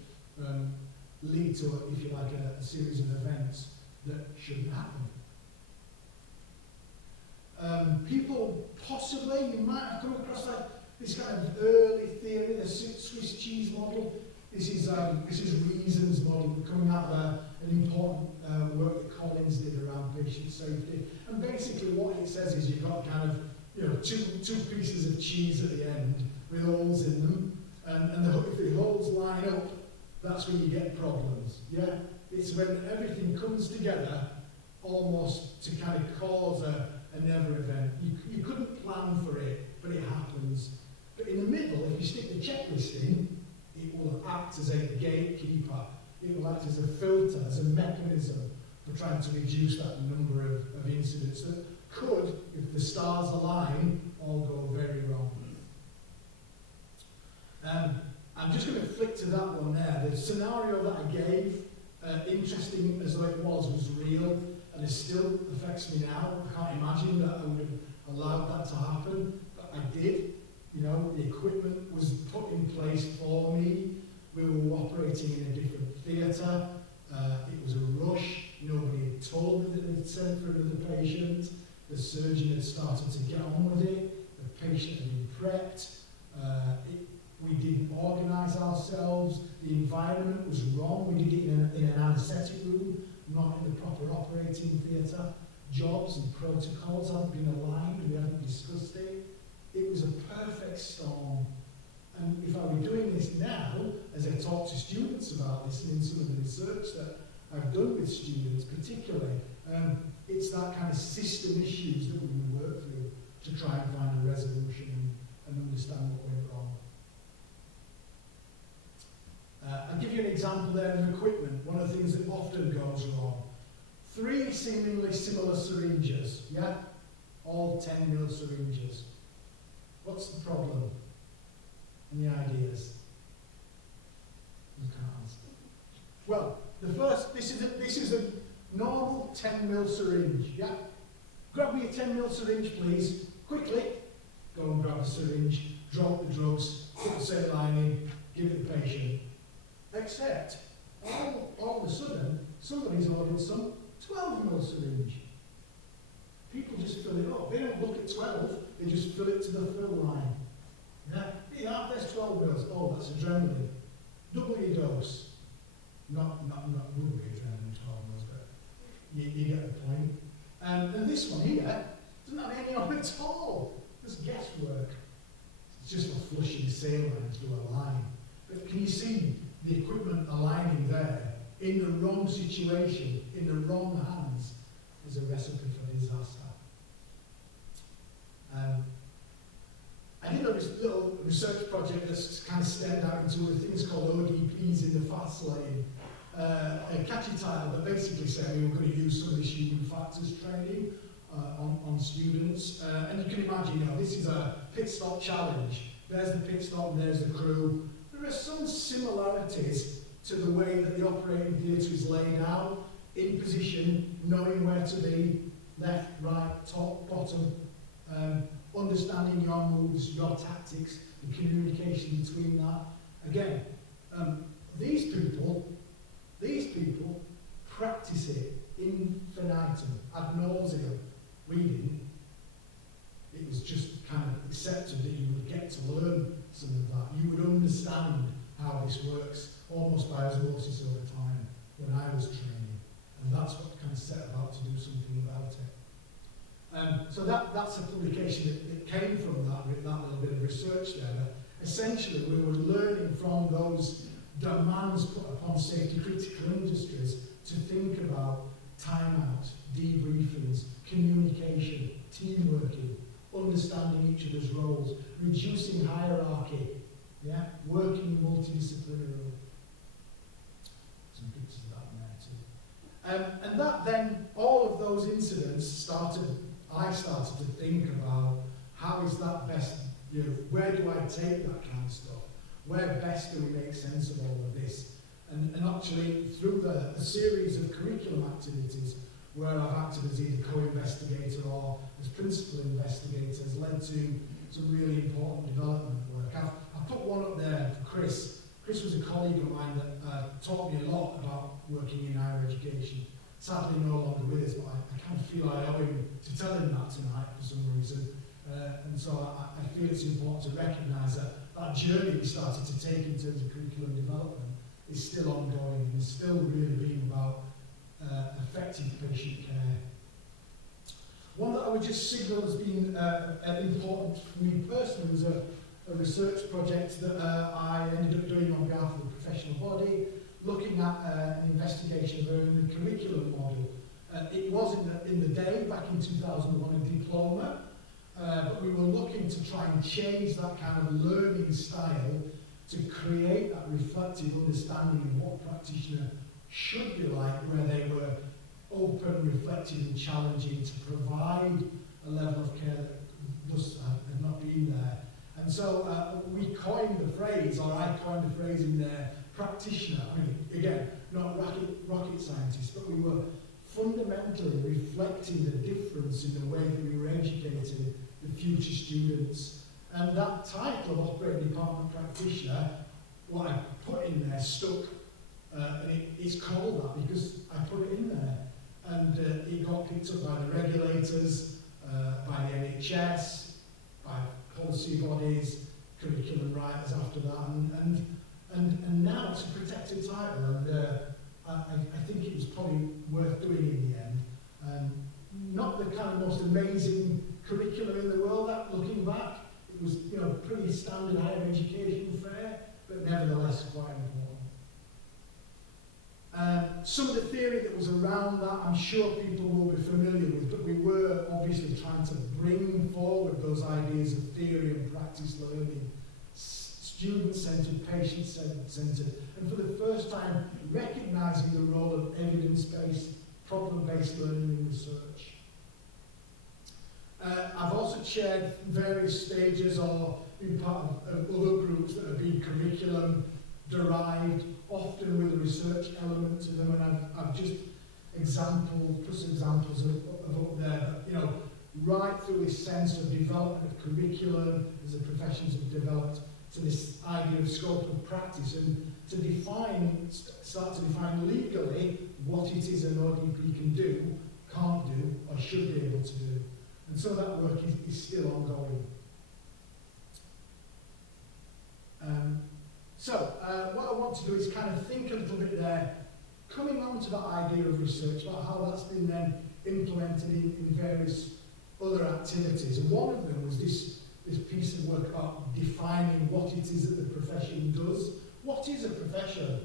lead to, if you like, a series of events that shouldn't happen. People possibly, you might have come across this kind of early theory, the Swiss cheese model. This is Reason's model coming out of an important work that Collins did around patient safety. And basically what it says is you've got kind of two pieces of cheese at the end with holes in them, and if the holes line up, that's when you get problems. Yeah, it's when everything comes together almost to kind of cause a never event. You couldn't plan for it, but it happens. But in the middle, if you stick the checklist in, it will act as a gatekeeper. It will act as a filter, as a mechanism for trying to reduce that number of incidents that could, if the stars align, all go very wrong. I'm just going to flick to that one there. The scenario that I gave, interesting as though it was real, and it still affects me now. I can't imagine that I would have allowed that to happen, but I did. The equipment was put in place for me. We were operating in a different theatre. It was a rush. Nobody had told me that they'd sent for another patient. The surgeon had started to get on with it. The patient had been prepped. We didn't organise ourselves. The environment was wrong. We did it in an anaesthetic room, not in the proper operating theatre. Jobs and protocols hadn't been aligned. We hadn't discussed it. It was a perfect storm. And if I were doing this now, as I talk to students about this and in some of the research that I've done with students particularly, it's that kind of system issues that we would work through to try and find a resolution and understand what went wrong. I'll give you an example there of equipment. One of the things that often goes wrong. 3 seemingly similar syringes, yeah? All 10mm syringes. What's the problem? Any ideas? You can't answer. Well, this is a normal 10mm syringe, yeah? Grab me a 10mm syringe, please. Quickly. Go and grab the syringe, drop the drugs, put the saline in, give it the patient. Except, all of a sudden, somebody's ordered some 12mm syringe. People just fill it up. They don't look at 12, they just fill it to the fill line. Yeah, there's 12 mils. Oh, that's adrenaline. Double your dose. Not would be adrenaline 12 mils, but you get the point. And this one here doesn't have any on at all. It's guesswork. It's just for flushing the saline through a line. But can you see the equipment aligning there in the wrong situation, in the wrong hands, is a recipe for disaster. I did a little research project that's kind of stemmed out into things called ODPS in the fast lane. A catchy title that basically said we were going to use some of this human factors training on students. And you can imagine, this is a pit stop challenge. There's the pit stop and there's the crew. There are some similarities to the way that the operating theatre is laid out, in position, knowing where to be, left, right, top, bottom, understanding your moves, your tactics, the communication between that. Again, these people practice it infinitum, ad nauseum. We didn't. It was just kind of accepted that you would get to learn some of that. You would understand how this works almost by osmosis over time when I was training. And that's what kind of set about to do something about it. So that's a publication that came from that little bit of research there. But essentially, we were learning from those demands put upon safety-critical industries to think about timeouts, debriefings, communication, teamworking, understanding each other's roles, reducing hierarchy, yeah, working multidisciplinarily. Some pictures of that in there too. And that then, all of those incidents I started to think about how is that best, where do I take that kind of stuff? Where best do we make sense of all of this? And actually, through a series of curriculum activities, where I've acted as either co-investigator or as principal investigator, has led to some really important development work. I've put one up there for Chris. Chris was a colleague of mine that taught me a lot about working in higher education. Sadly no longer with us, but I kind of feel I owe him to tell him that tonight for some reason. And so I feel it's important to recognise that journey we started to take in terms of curriculum development is still ongoing and is still really being about effective patient care. One that I would just signal as being important for me personally was a research project that I ended up doing on behalf of a professional body, looking at an investigation of a curriculum model. It was in the day, back in 2001, a diploma, but we were looking to try and change that kind of learning style to create that reflective understanding of what practitioner should be like, where they were open, reflective and challenging to provide a level of care that thus had not been there. And so we coined the phrase, or I coined the phrase in there, practitioner. I mean, again, not rocket scientists, but we were fundamentally reflecting the difference in the way that we were educating the future students. And that title of Operating Department Practitioner, what I put in there stuck. And it's called that because I put it in there. And it got picked up by the regulators, by the NHS, by policy bodies, curriculum writers after that, and now it's a protected title, and I think it was probably worth doing in the end. Not the kind of most amazing curriculum in the world, that looking back, it was pretty standard higher education fare, but nevertheless quite important. Some of the theory that was around that, I'm sure people will be familiar with, but we were obviously trying to bring forward those ideas of theory and practice learning, student-centred, patient-centred, and for the first time recognising the role of evidence-based, problem-based learning in research. I've also chaired various stages or been part of other groups that have been curriculum derived, often with a research element to them, and I've just put examples of up there, but right through this sense of development of curriculum as the professions have developed to this idea of scope of practice, and to start to define legally what it is an ODP can do, can't do, or should be able to do. And so that work is still ongoing. What I want to do is kind of think a little bit there, coming on to that idea of research, about how that's been then implemented in various other activities. And one of them was this piece of work about defining what it is that the profession does. What is a profession?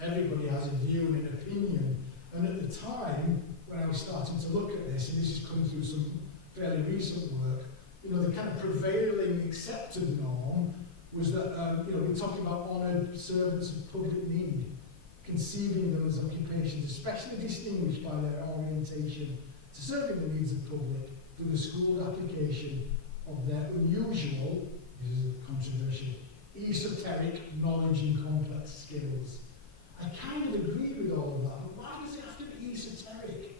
Everybody has a view and an opinion. And at the time, when I was starting to look at this, and this is coming through some fairly recent work, the kind of prevailing accepted norm was that, we're talking about honoured servants of public need, conceiving them as occupations, especially distinguished by their orientation to serving the needs of the public through the schooled application of their unusual, this is controversial, esoteric knowledge and complex skills. I kind of agree with all of that, but why does it have to be esoteric?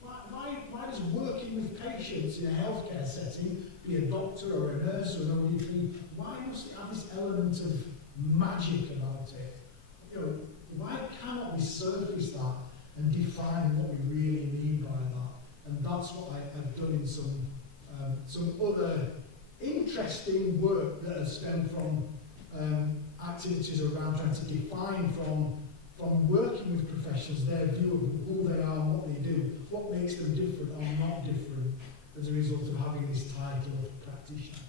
Why does working with patients in a healthcare setting, be a doctor or a nurse or an ODP, why must it have this element of magic about it? Why cannot we surface that and define what we really mean by that? And that's what I've done in some other interesting work that has stemmed from activities around trying to define from working with professionals their view of who they are and what they do, what makes them different or not different as a result of having this title of practitioner.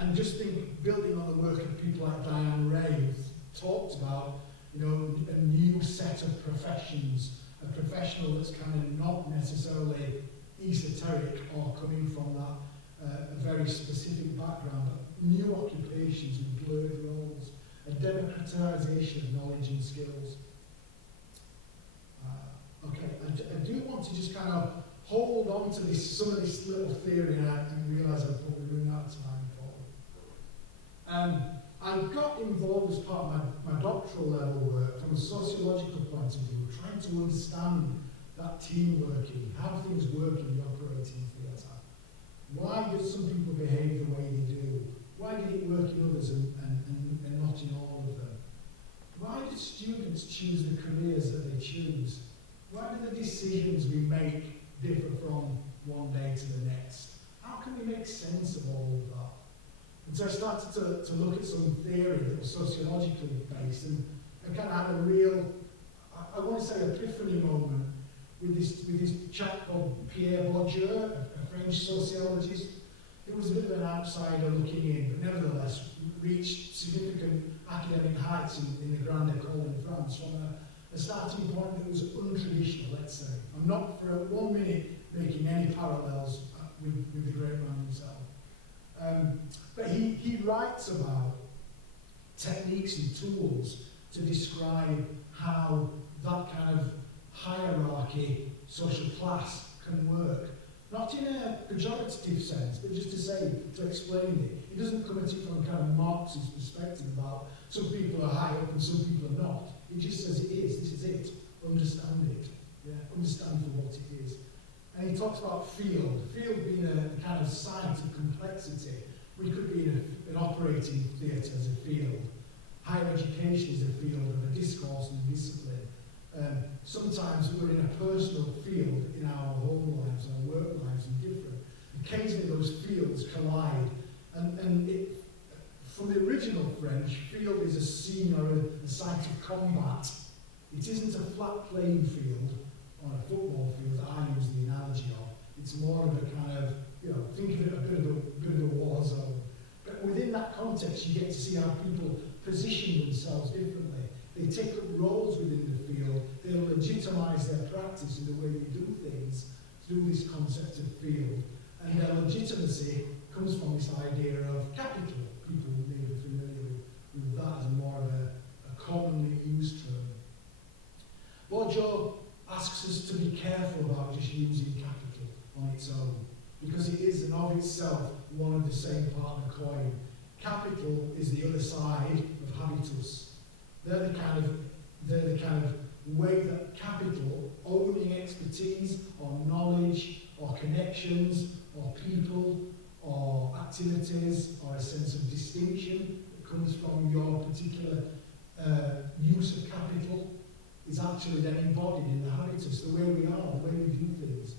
And just think, building on the work of people like Diane Ray, talked about a new set of professions, a professional that's kind of not necessarily esoteric or coming from that a very specific background, but new occupations with blurred roles, a democratisation of knowledge and skills. I do want to just kind of hold on to some of this little theory, and I realise I'm probably running out of time for it. I got involved as part of my doctoral level work from a sociological point of view, trying to understand that team working, how things work in the operating theatre. Why do some people behave the way they do? Why did it work in others and not in all of them? Why do students choose the careers that they choose? Why do the decisions we make differ from one day to the next? How can we make sense of all of that? And so I started to look at some theory that was sociologically based, and I kind of had a real, I want to say, epiphany moment with this chap called Pierre Bourdieu, a French sociologist. It was a bit of an outsider looking in, but nevertheless reached significant academic heights in the Grande École in France from a starting point that was untraditional, let's say. I'm not for 1 minute making any parallels with the great man himself. But he writes about techniques and tools to describe how that kind of hierarchy, social class can work. Not in a pejorative sense, but just to explain it. He doesn't come at it from a kind of Marxist perspective about some people are high up and some people are not. He just says it is, this is it, understand it. Yeah, understand for what it is. And he talks about field being a kind of site of complexity. We could be in an operating theatre as a field. Higher education is a field of a discourse and a discipline. Sometimes we're in a personal field in our home lives, our work lives, and different. Occasionally those fields collide. And from the original French, field is a scene or a site of combat. It isn't a flat playing field on a football field that I use the analogy of. It's more of a kind of, think of it a bit of a war zone. But within that context, you get to see how people position themselves differently. They take up roles within the field. They'll legitimise their practice in the way they do things through this concept of field. And their legitimacy comes from this idea of capital. People may be familiar with that as more of a commonly used term. Bourdieu asks us to be careful about just using capital on its own, because it is, in of itself, one of the same part of the coin. Capital is the other side of habitus. They're the kind of way that capital, owning expertise or knowledge or connections or people or activities or a sense of distinction that comes from your particular use of capital, is actually then embodied in the habitus, the way we are, the way we do things.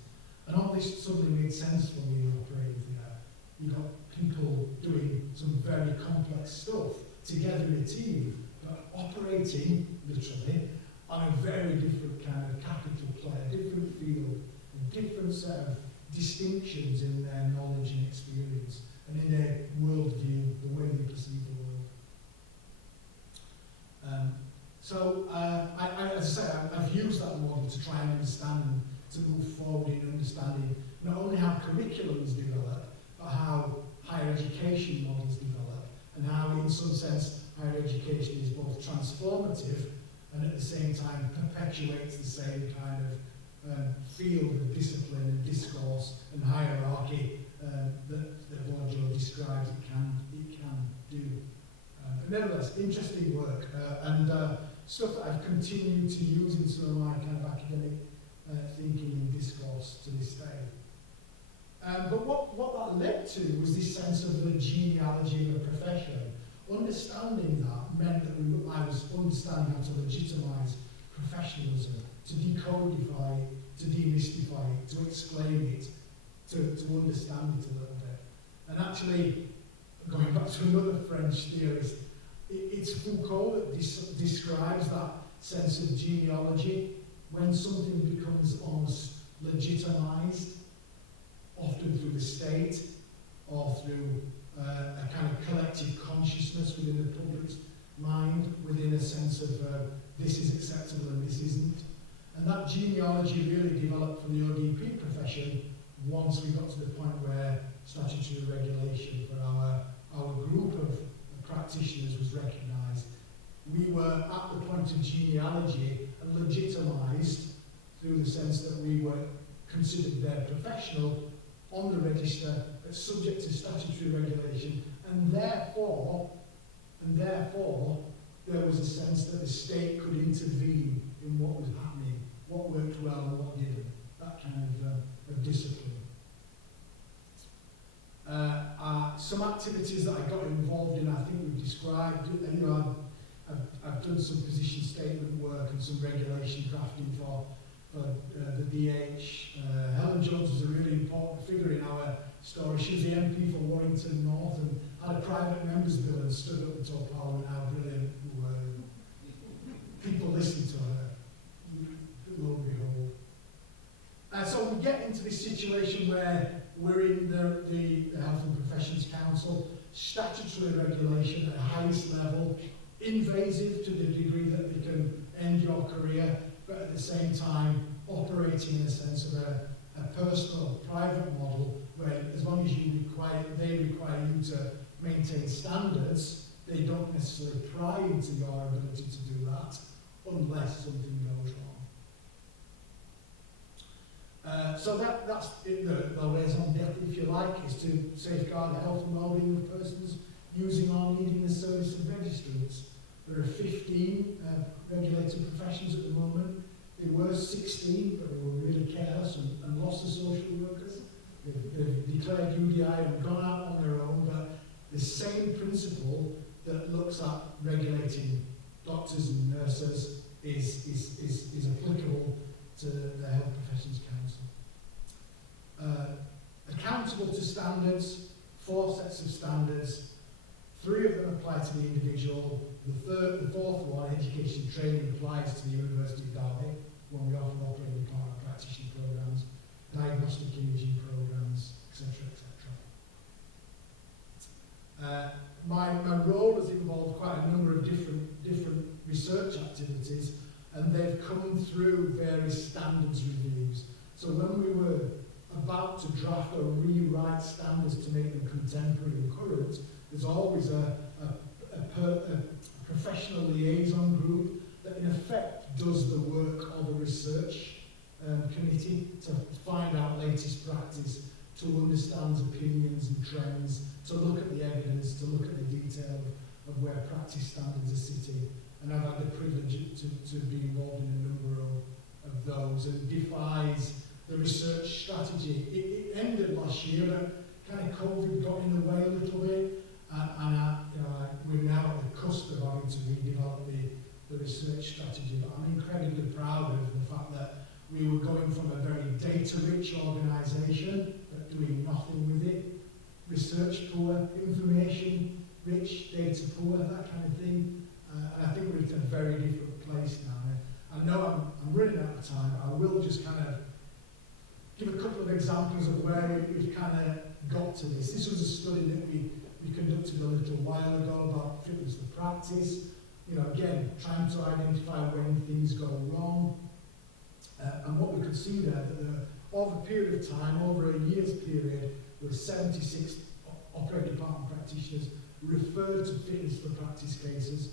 And all this suddenly made sense for me in operating theatre. You've got people doing some very complex stuff together in a team, but operating, literally, on a very different kind of capital play, a different field, a different set of distinctions in their knowledge and experience, and in their worldview, the way they perceive the world. As I say, I've used that model to try and understand and to move forward in understanding not only how curriculums develop, but how higher education models develop, and how, in some sense, higher education is both transformative and at the same time perpetuates the same kind of field of discipline and discourse and hierarchy that Bourdieu describes it can do. But nevertheless, interesting work and stuff that I've continued to use in some of my kind of academic thinking and discourse to this day. But what that led to was this sense of the genealogy of a profession. Understanding that meant that I was understanding how to legitimise professionalism, to decodify it, to demystify it, to explain it, to understand it a little bit. And actually, going back to another French theorist, it's Foucault that describes that sense of genealogy when something becomes almost legitimised, often through the state or through a kind of collective consciousness within the public's mind, within a sense of this is acceptable and this isn't. And that genealogy really developed for the ODP profession once we got to the point where statutory regulation for our group of practitioners was recognised. We were at the point of genealogy and legitimised through the sense that we were considered their professional on the register, but subject to statutory regulation, and therefore, there was a sense that the state could intervene in what was happening what worked well and what didn't. That kind of discipline. Some activities that I got involved in, I think we've described. You know, I've done some position statement work and some regulation drafting for the DH. Helen Jones was a really important figure in our story. She was the MP for Warrington North and had a private members bill and stood up and told Parliament how brilliant we were. People listened to her. Lo and behold. So we get into this situation where we're in the Health and Professions Council, statutory regulation at the highest level, invasive to the degree that they can end your career, but at the same time operating in a sense of a personal, private model where as long as they require you to maintain standards, they don't necessarily pry into your ability to do that unless something goes wrong. So that's the raison d'etre, if you like, is to safeguard the health and well-being of persons using or needing the service of registrants. There are 15 regulated professions at the moment. There were 16, but they were really careless and lost the social workers. They've declared UDI and gone out on their own, but the same principle that looks at regulating doctors and nurses is applicable to the Health Professions Council. Accountable to standards, 4 sets of standards, 3 of them apply to the individual. The fourth one, education training, applies to the University of Derby, when we offer operating department practitioner programs, diagnostic imaging programs, etc., etc. My role has involved quite a number of different research activities, and they've come through various standards reviews. So when we were about to draft or rewrite standards to make them contemporary and current, there's always a professional liaison group that in effect does the work of a research committee to find out latest practice, to understand opinions and trends, to look at the evidence, to look at the detail of where practice standards are sitting. And I've had the privilege to be involved in a number of those, and defies the research strategy. It ended last year, but kind of COVID got in the way a little bit, we're now at the cusp of having to redevelop the research strategy. But I'm incredibly proud of the fact that we were going from a very data-rich organisation, but doing nothing with it, research poor, information-rich, data poor, that kind of thing. And I think we're at a very different place now. I know I'm running out of time. I will just kind of give a couple of examples of where we've kind of got to this. This was a study that we conducted a little while ago about fitness to practice. You know, again, trying to identify when things go wrong. And what we could see there, that over a period of time, over a year's period, there were 76 operating department practitioners referred to fitness for practice cases.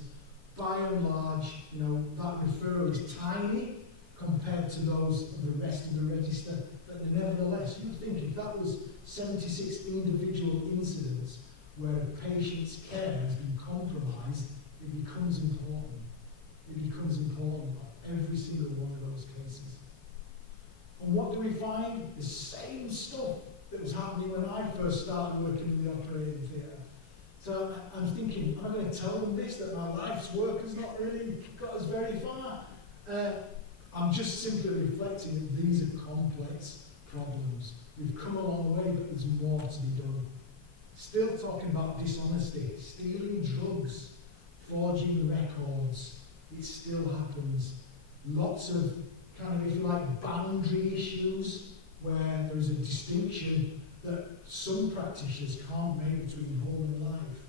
By and large, you know, that referral is tiny compared to those of the rest of the register, but nevertheless, you'd think if that was 76 individual incidents where a patient's care has been compromised, it becomes important. It becomes important of every single one of those cases. And what do we find? The same stuff that was happening when I first started working in the operating theatre. So I'm thinking, am I going to tell them this, that my life's work has not really got us very far? I'm just simply reflecting that these are complex problems. We've come a long way, but there's more to be done. Still talking about dishonesty, stealing drugs, forging records. It still happens. Lots of kind of, if you like, boundary issues where there is a distinction that some practitioners can't make between home and life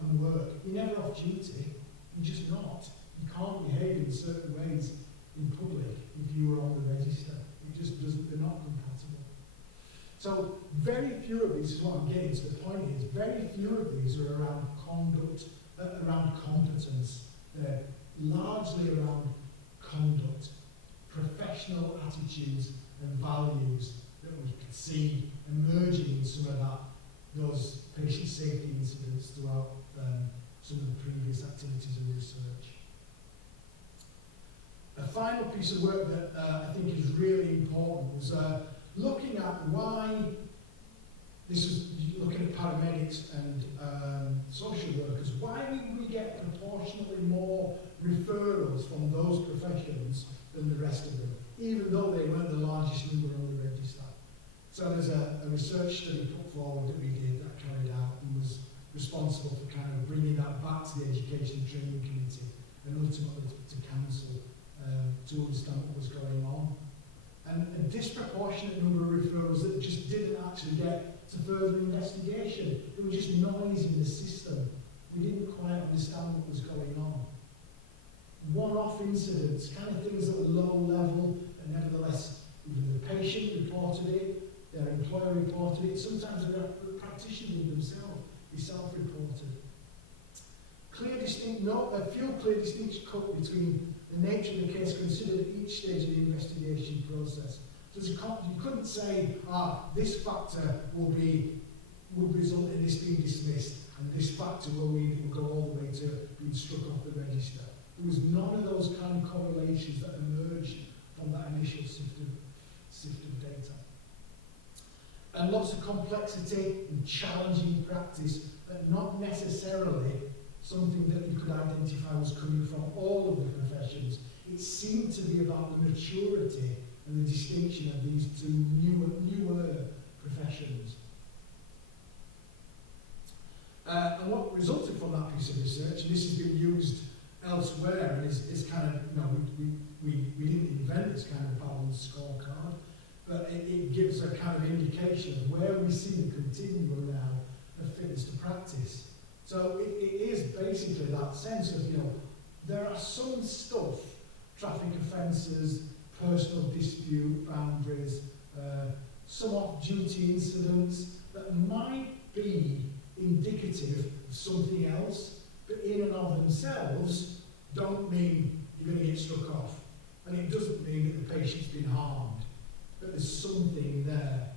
and work. You're never off duty. You're just not. You can't behave in certain ways in public if you were on the register. It just doesn't, they're not compatible. So very few of these, is what I'm getting to, the point is, very few of these are around conduct, around competence. They're largely around conduct, professional attitudes and values that we can see emerging in some of those patient safety incidents throughout some of the previous activities of research. A final piece of work that I think is really important was looking at why, this was looking at paramedics and social workers, why did we get proportionally more referrals from those professions than the rest of them, even though they weren't the largest number on the register. So there's a research study put forward that we did, that I carried out, and was responsible for kind of bringing that back to the Education and Training Committee and ultimately to Council to understand what was going on. And a disproportionate number of referrals that just didn't actually get to further investigation. It was just noise in the system. We didn't quite understand what was going on. One-off incidents, kind of things that were low level, and nevertheless, either the patient reported it, their employer reported it, sometimes the practitioner themselves, they self-reported. Few clear distinctions cut between the nature of the case considered at each stage of the investigation process. So you couldn't say, this factor would result in this being dismissed, and this factor will go all the way to being struck off the register. There was none of those kind of correlations that emerged from that initial sift of data. And lots of complexity and challenging practice, but not necessarily something that you could identify was coming from all of the professions. It seemed to be about the maturity and the distinction of these two newer professions. And what resulted from that piece of research, and this has been used elsewhere, and is kind of, we didn't invent this kind of balanced scorecard, but it gives a kind of indication of where we see the continuum now of fitness to practice. So it is basically that sense of, there are some stuff, traffic offences, personal dispute, boundaries, some off-duty incidents that might be indicative of something else, but in and of themselves don't mean you're going to get struck off. And it doesn't mean that the patient's been harmed, but there's something there.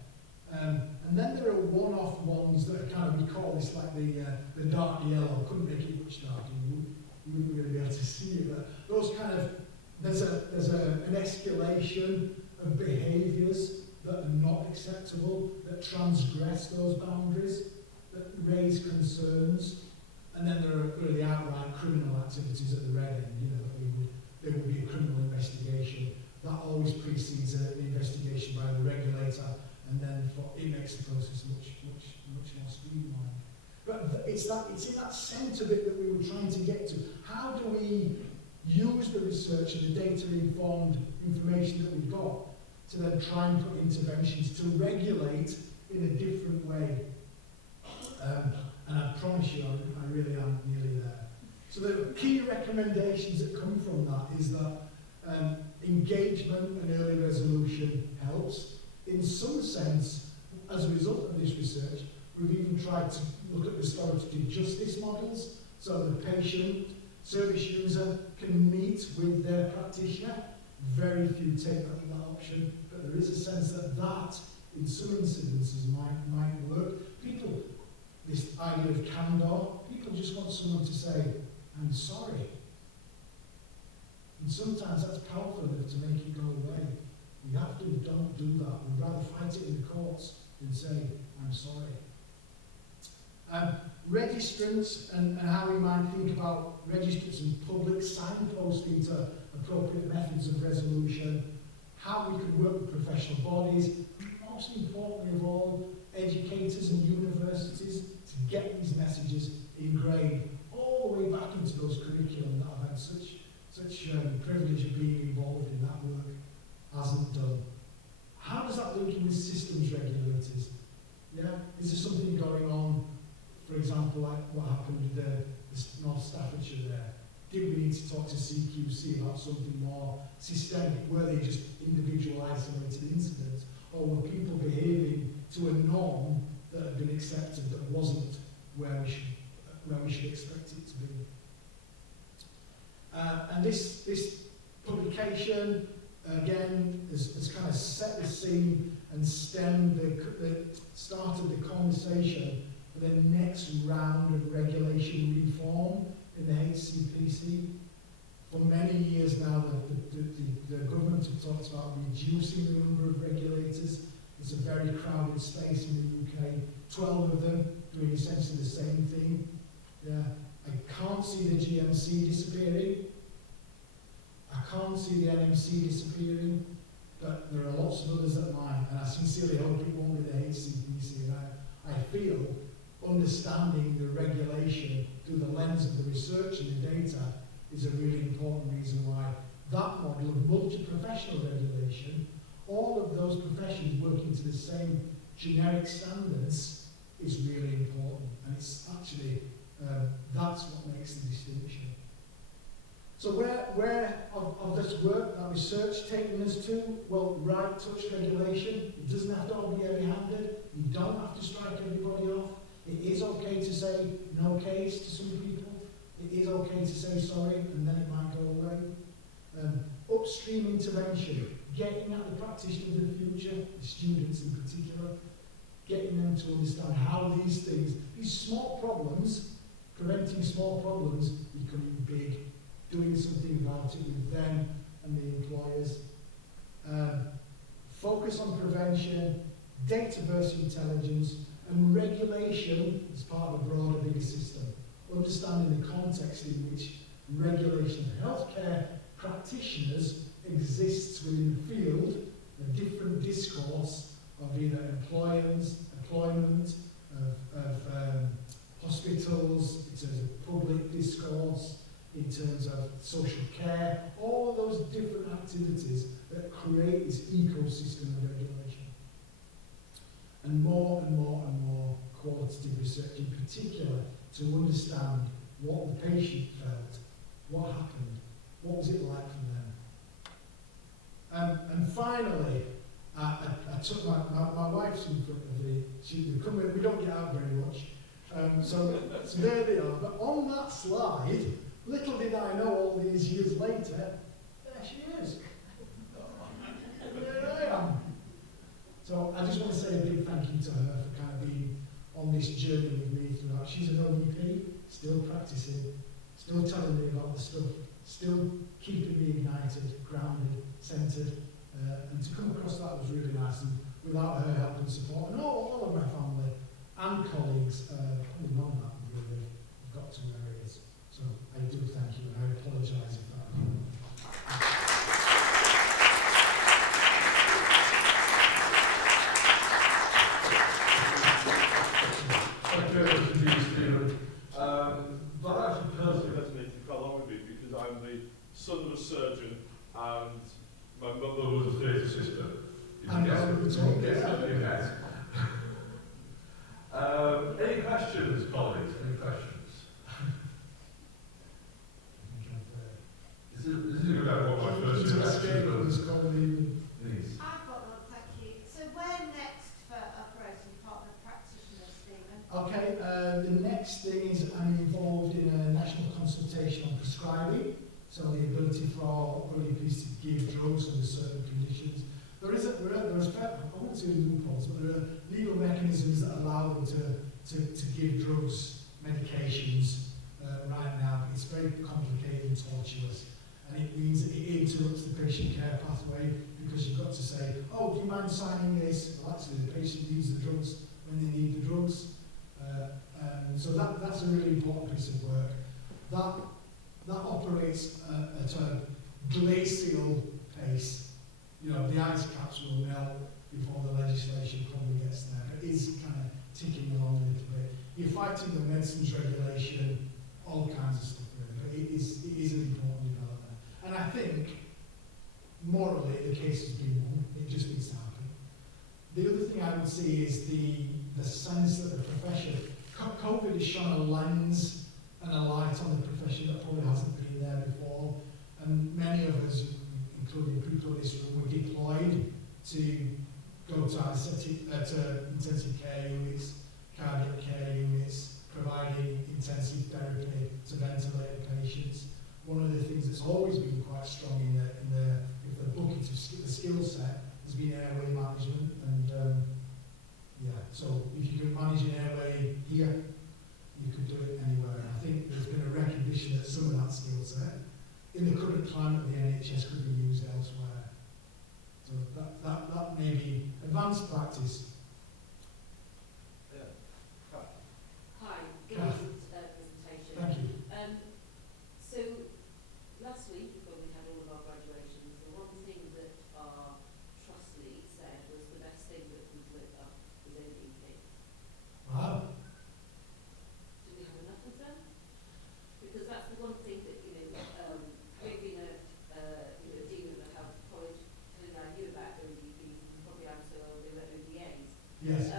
And then there are one-off ones that are kind of, we call this like the dark yellow. Couldn't make it much darker, you wouldn't really be able to see it, but those kind of, there's an escalation of behaviours that are not acceptable, that transgress those boundaries, that raise concerns. And then there are the outright criminal activities at the red end, there would be a criminal investigation. That always precedes an investigation by the regulator, and then it makes the process much more streamlined. But it's in that centre bit that we were trying to get to. How do we use the research and the data-informed information that we've got to then try and put interventions to regulate in a different way? And I promise you, I really am nearly there. So the key recommendations that come from that is that engagement and early resolution helps. In some sense, as a result of this research, we've even tried to look at restorative justice models, so the patient, service user can meet with their practitioner. Very few take that option, but there is a sense that in some incidences, might work. This idea of candor, people just want someone to say, I'm sorry. And sometimes that's powerful enough to make it go away. We often don't do that. We'd rather fight it in the courts than say, I'm sorry. Registrants and how we might think about registrants and public signposting to appropriate methods of resolution, how we could work with professional bodies, most importantly of all, educators and universities to get these messages ingrained all the way back into those curriculum that I've had such privilege of being involved in that work hasn't done. How does that link in with systems regulators? Yeah, is there something going on, for example, like what happened with the North Staffordshire there? Did we need to talk to CQC about something more systemic? Were they just individual isolated incidents? Or were people behaving to a norm that had been accepted that wasn't where we should expect it to be? And this publication, again, has kind of set the scene and started the conversation for the next round of regulation reform in the HCPC For many years now, the government have talked about reducing the number of regulators. It's a very crowded space in the UK. 12 of them doing essentially the same thing. Yeah. I can't see the GMC disappearing. I can't see the NMC disappearing. But there are lots of others that might. And I sincerely hope it won't be the HSPC. And I feel understanding the regulation through the lens of the research and the data is a really important reason why that model of multi-professional regulation, all of those professions working to the same generic standards, is really important. And it's actually, that's what makes the distinction. So where of this work, that research taking us to? Well, right touch regulation. It doesn't have to all be heavy-handed. You don't have to strike everybody off. It is okay to say no case to some people. It is okay to say sorry, and then it might go away. Upstream intervention, getting at the practitioner of the future, the students in particular, getting them to understand how these things, these small problems, preventing small problems becoming big, doing something about it with them and the employers. Focus on prevention, data-based intelligence, and regulation as part of a broader, bigger system. Understanding the context in which regulation of healthcare practitioners exists within the field, a different discourse of either employment, of hospitals, in terms of public discourse, in terms of social care, all of those different activities that create this ecosystem of regulation. And more and more and more qualitative research in particular to understand what the patient felt, what happened, what was it like for them. And finally, I took my wife's in front of the, we don't get out very much, so there they are. But on that slide, little did I know all these years later, there she is. There I am. So I just want to say a big thank you to her for kind of being on this journey with me throughout. She's an ODP, still practicing, still telling me about the stuff, still keeping me ignited, grounded, centred. And to come across that was really nice. And without her help and support, and all of my family and colleagues, probably none of that would really have got to where it is. So I do thank you, and I apologise if that. That actually personally resonated quite a lot with me because I'm the son of a surgeon and my mother was a theatre sister. And yes. Any questions, colleagues? Any questions? This is about what my first interaction was. Please. I've got one, thank you. So where next for Operating Department Practitioners, Stephen? Okay, the next thing is I'm involved in a national consultation on prescribing, so the ability for all ODPS to give drugs under certain conditions. There is I won't say loopholes, but there are legal mechanisms that allow them to give drugs, medications right now. It's very complicated and tortuous, and it means that it interrupts the patient care pathway because you've got to say, oh, do you mind signing this? Well, actually, the patient needs the drugs when they need the drugs. So that's a really important piece of work. That operates at a glacial pace. You know, the ice caps will melt before the legislation probably gets there, but it is kind of ticking along a little bit. You're fighting the medicines regulation, all kinds of stuff really, but it is an important development. And I think, morally, the case has been won. It just needs to happen. The other thing I would see is the sense that the profession, COVID has shone a lens and a light on the profession that probably hasn't been there before. And many of us, including people in this room, were deployed to go to intensive care units, cardiac care units, providing intensive therapy to ventilated patients. One of the things that's always been quite strong in the bucket of the skill set has been airway management, and so if you can manage an airway here, you could do it anywhere. And I think there's been a recognition that some of that skill set in the current current climate of the NHS could be used elsewhere. So that may be advanced practice. Yeah. Hi, good Kath. presentation. Thank you. So last week when we had all of our graduations, the one thing that our trust lead said was the best thing that we've lit up was ODP. Wow. Do we have enough of them? Because that's the one thing that, having been a dean of a health college, and I knew about ODPs, and probably I'm so old, they were ODAs. Yes.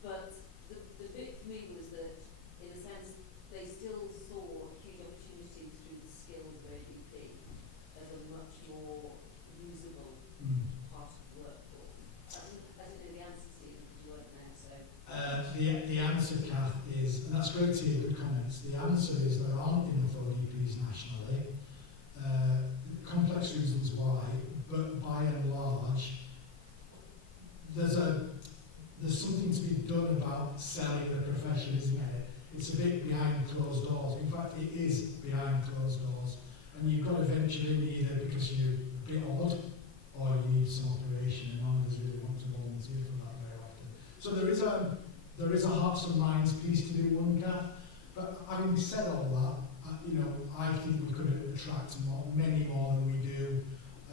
But the bit for me was that, in a sense, they still saw huge opportunities through the skills of ODP as a much more usable part of the workforce. I don't know the answer, Stephen, because you weren't there, so. The answer, Kath, is, and that's great to hear good comments, the answer is there aren't enough ODPs nationally. Complex reasons why, but by and large, there's something to be done about selling the profession, isn't it? It's a bit behind closed doors. In fact, it is behind closed doors. And you've got to venture in either because you're a bit odd or you need some operation, and none of us really want to volunteer for that very often. So there is a hearts and minds piece to do, one, Kath. But having said all that, I think we could attract many more than we do.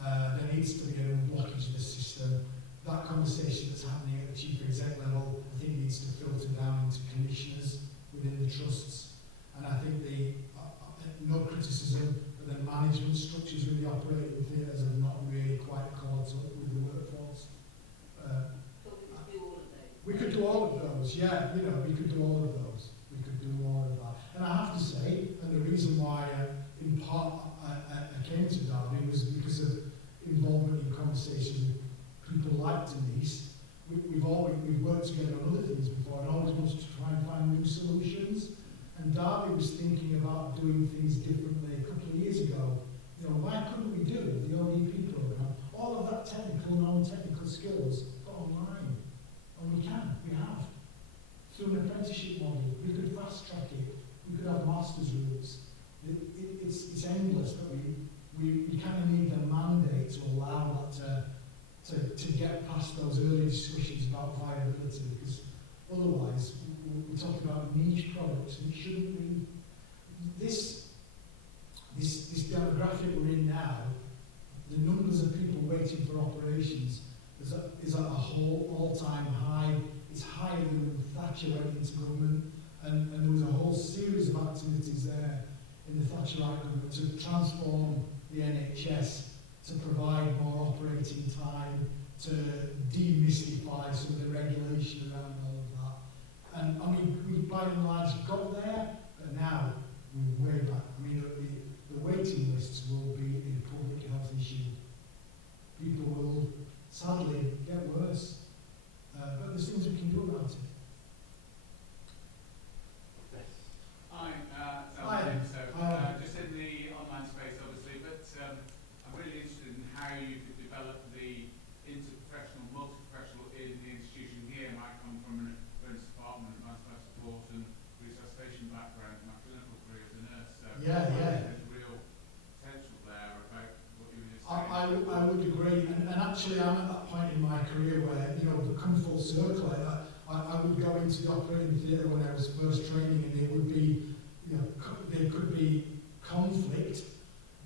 There needs to be a blockage of the system. That conversation that's happening at the chief exec level, I think, needs to filter down into commissioners within the trusts. And I think no criticism, but the management structures with the operating theatres have not really quite caught up with the workforce. But we could do all of those. We could do all of those, yeah, we could do all of those. We could do all of that. And I have to say, and the reason why in part I came to Derby was because of involvement in conversations with people like Denise. We've worked together on other things before and always wanted to try and find new solutions. And Derby was thinking about doing things differently a couple of years ago. Why couldn't we do the ODP program? All of that technical and non-technical skills put online. And we have. Through an apprenticeship model, we could fast track it. We could have master's routes. It's endless, but we kind of need the mandate to allow that to get past those early discussions about viability, because otherwise we're talking about niche products, and it shouldn't be. This demographic we're in now, the numbers of people waiting for operations is at a whole all-time high. It's higher than when Thatcher went into government, and there was a whole series of activities there in the Thatcherite government to transform the NHS, to provide more operating time, to demystify some of the regulation around all of that. And I mean, we by and large got there, but now we're way back. I mean, the waiting lists will be a public health issue. People will sadly get worse. But there's things we can do about it. Hi, Hi. just in the online space, obviously, but I'm really interested in how you could develop the interprofessional, multi-professional in the institution here. I come from an emergency department, advanced life support and resuscitation background. My clinical career as a nurse, so there's real potential there about what you were just saying. I would agree, and actually I'm at that point in my career where, come full circle like that. I would go into the operating theatre when I was first training, and it would be, there could be conflict.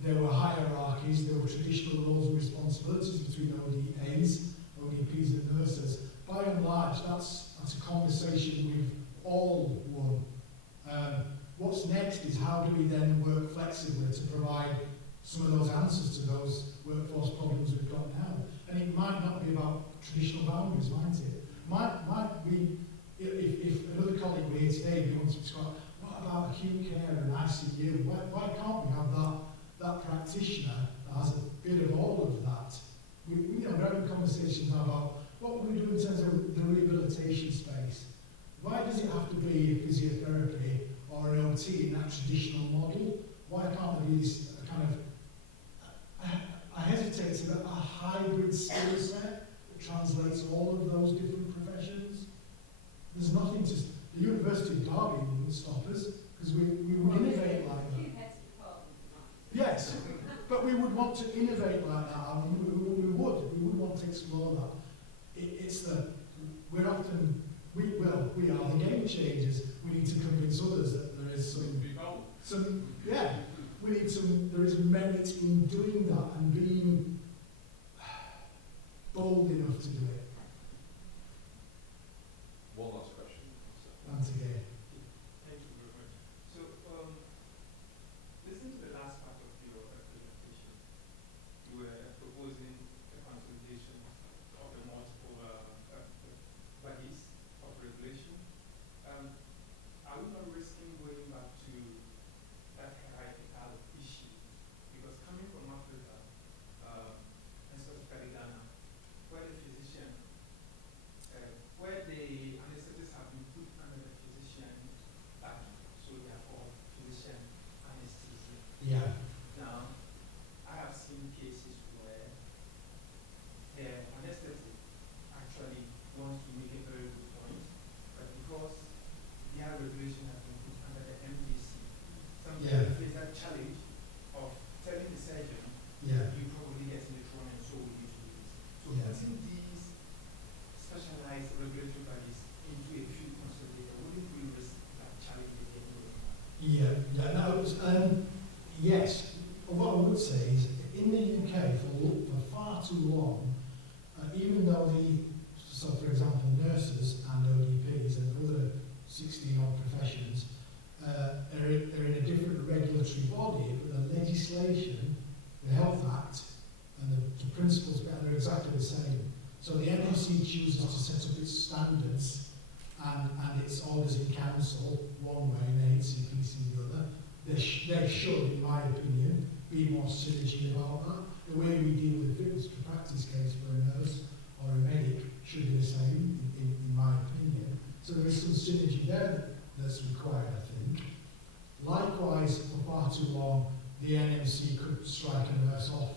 There were hierarchies, there were traditional roles and responsibilities between ODAs, ODPs and nurses. By and large, that's a conversation we've all won. What's next is how do we then work flexibly to provide some of those answers to those workforce problems we've got now. And it might not be about traditional boundaries, might it? Might be, if another colleague were here today who wants to talk, what about acute care and ICU? Why can't we have that practitioner that has a bit of all of that? We're having conversations now about what we do in terms of the rehabilitation space. Why does it have to be physiotherapy or an OT in that traditional model? Why can't there be this kind of, I hesitate to a hybrid skill set that translates all of those different professions? There's nothing to, the University of Derby wouldn't stop us, because we would innovate like that. Yes, but we would want to innovate like that, and we would want to explore that. We are the game changers. We need to convince others that there is there is merit in doing that and being bold enough to do it. One last question. Once again. Thank you very much. So, listen to the last part of your presentation. You were proposing a consolidation of the multiple bodies of regulation. Are we not risking going back to that hierarchical issue? Because coming from Africa, and specifically Ghana, where the physician, where the anesthetists have been put under the physician act, so they are called physician anesthesia. Yeah. Now, I have seen cases where the anesthetist actually wants to make a very good point, but because their regulation has been put under the MDC, sometimes face that challenge of telling the surgeon, you probably get in the front and so will you do this. So putting these specialized regulatory bodies into a few consolidated, wouldn't we risk that challenge again? Yes. What I would say is, in the UK for far too long, even though for example, nurses and ODPs and other 16-odd professions are in a different regulatory body, but the legislation, the Health Act, and the principles behind are exactly the same. So the NHS chooses to set up its standards and its orders in council one way and the HCPC the other. There should, in my opinion, be more synergy about that. The way we deal with fitness to practice case for a nurse or a medic should be the same, in my opinion. So there is some synergy there that's required, I think. Likewise, for far too long, the NMC could strike a nurse off,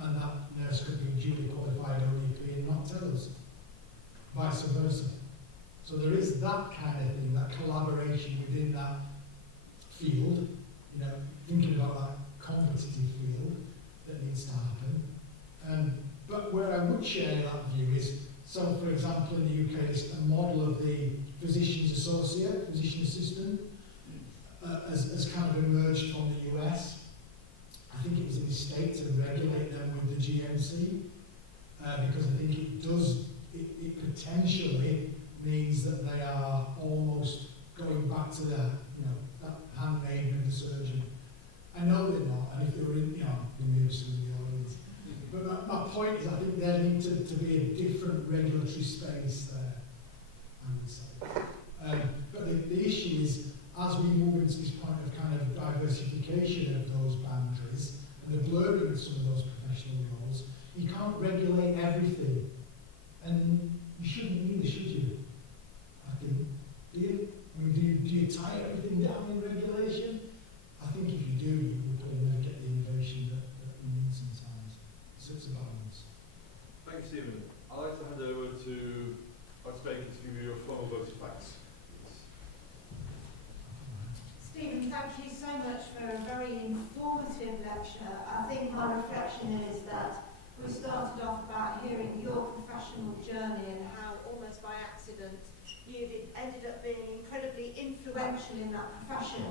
and that nurse could be duly qualified ODP and not tell us. Vice versa. So there is that kind of thing, that collaboration within that field, thinking about that competitive field that needs to happen. But where I would share that view is, so for example in the UK, it's a model of the physician's associate, physician assistant, has kind of emerged from the US. I think it was a mistake to regulate them with the GMC, because I think it potentially means that they are almost going back to that handmaid with the surgeon. I know they're not, and if they were in, they may have seen the audience. But my point is, I think there needs to be a different regulatory space there, I would say. But the issue is, as we move into this point of kind of diversification of those boundaries and the blurring of some of those professional roles, you can't regulate everything. And you shouldn't either, should you? I think. Do you? Do you tie everything down in regulation? I think if you do, you will probably never get the innovation that we need sometimes. So it's a balance. Thanks, Stephen. I'd like to hand over to our speaker to give you your formal vote of thanks. Stephen, thank you so much for a very informative lecture. I think my reflection is that we started off about hearing your professional journey and how almost by accident you ended up being incredibly influential in that profession.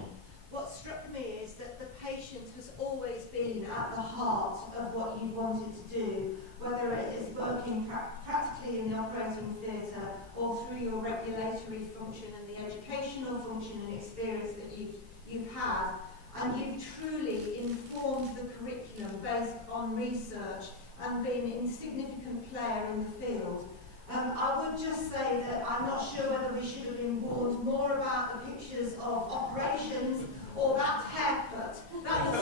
What struck me is that the patient has always been at the heart of what you wanted to do, whether it is working practically in the operating theatre or through your regulatory function and the educational function and experience that you've had. And you've truly informed the curriculum based on research and been an insignificant player in the field. I would just say that I'm not sure whether we should have been warned more about the pictures of operations or that haircut. That was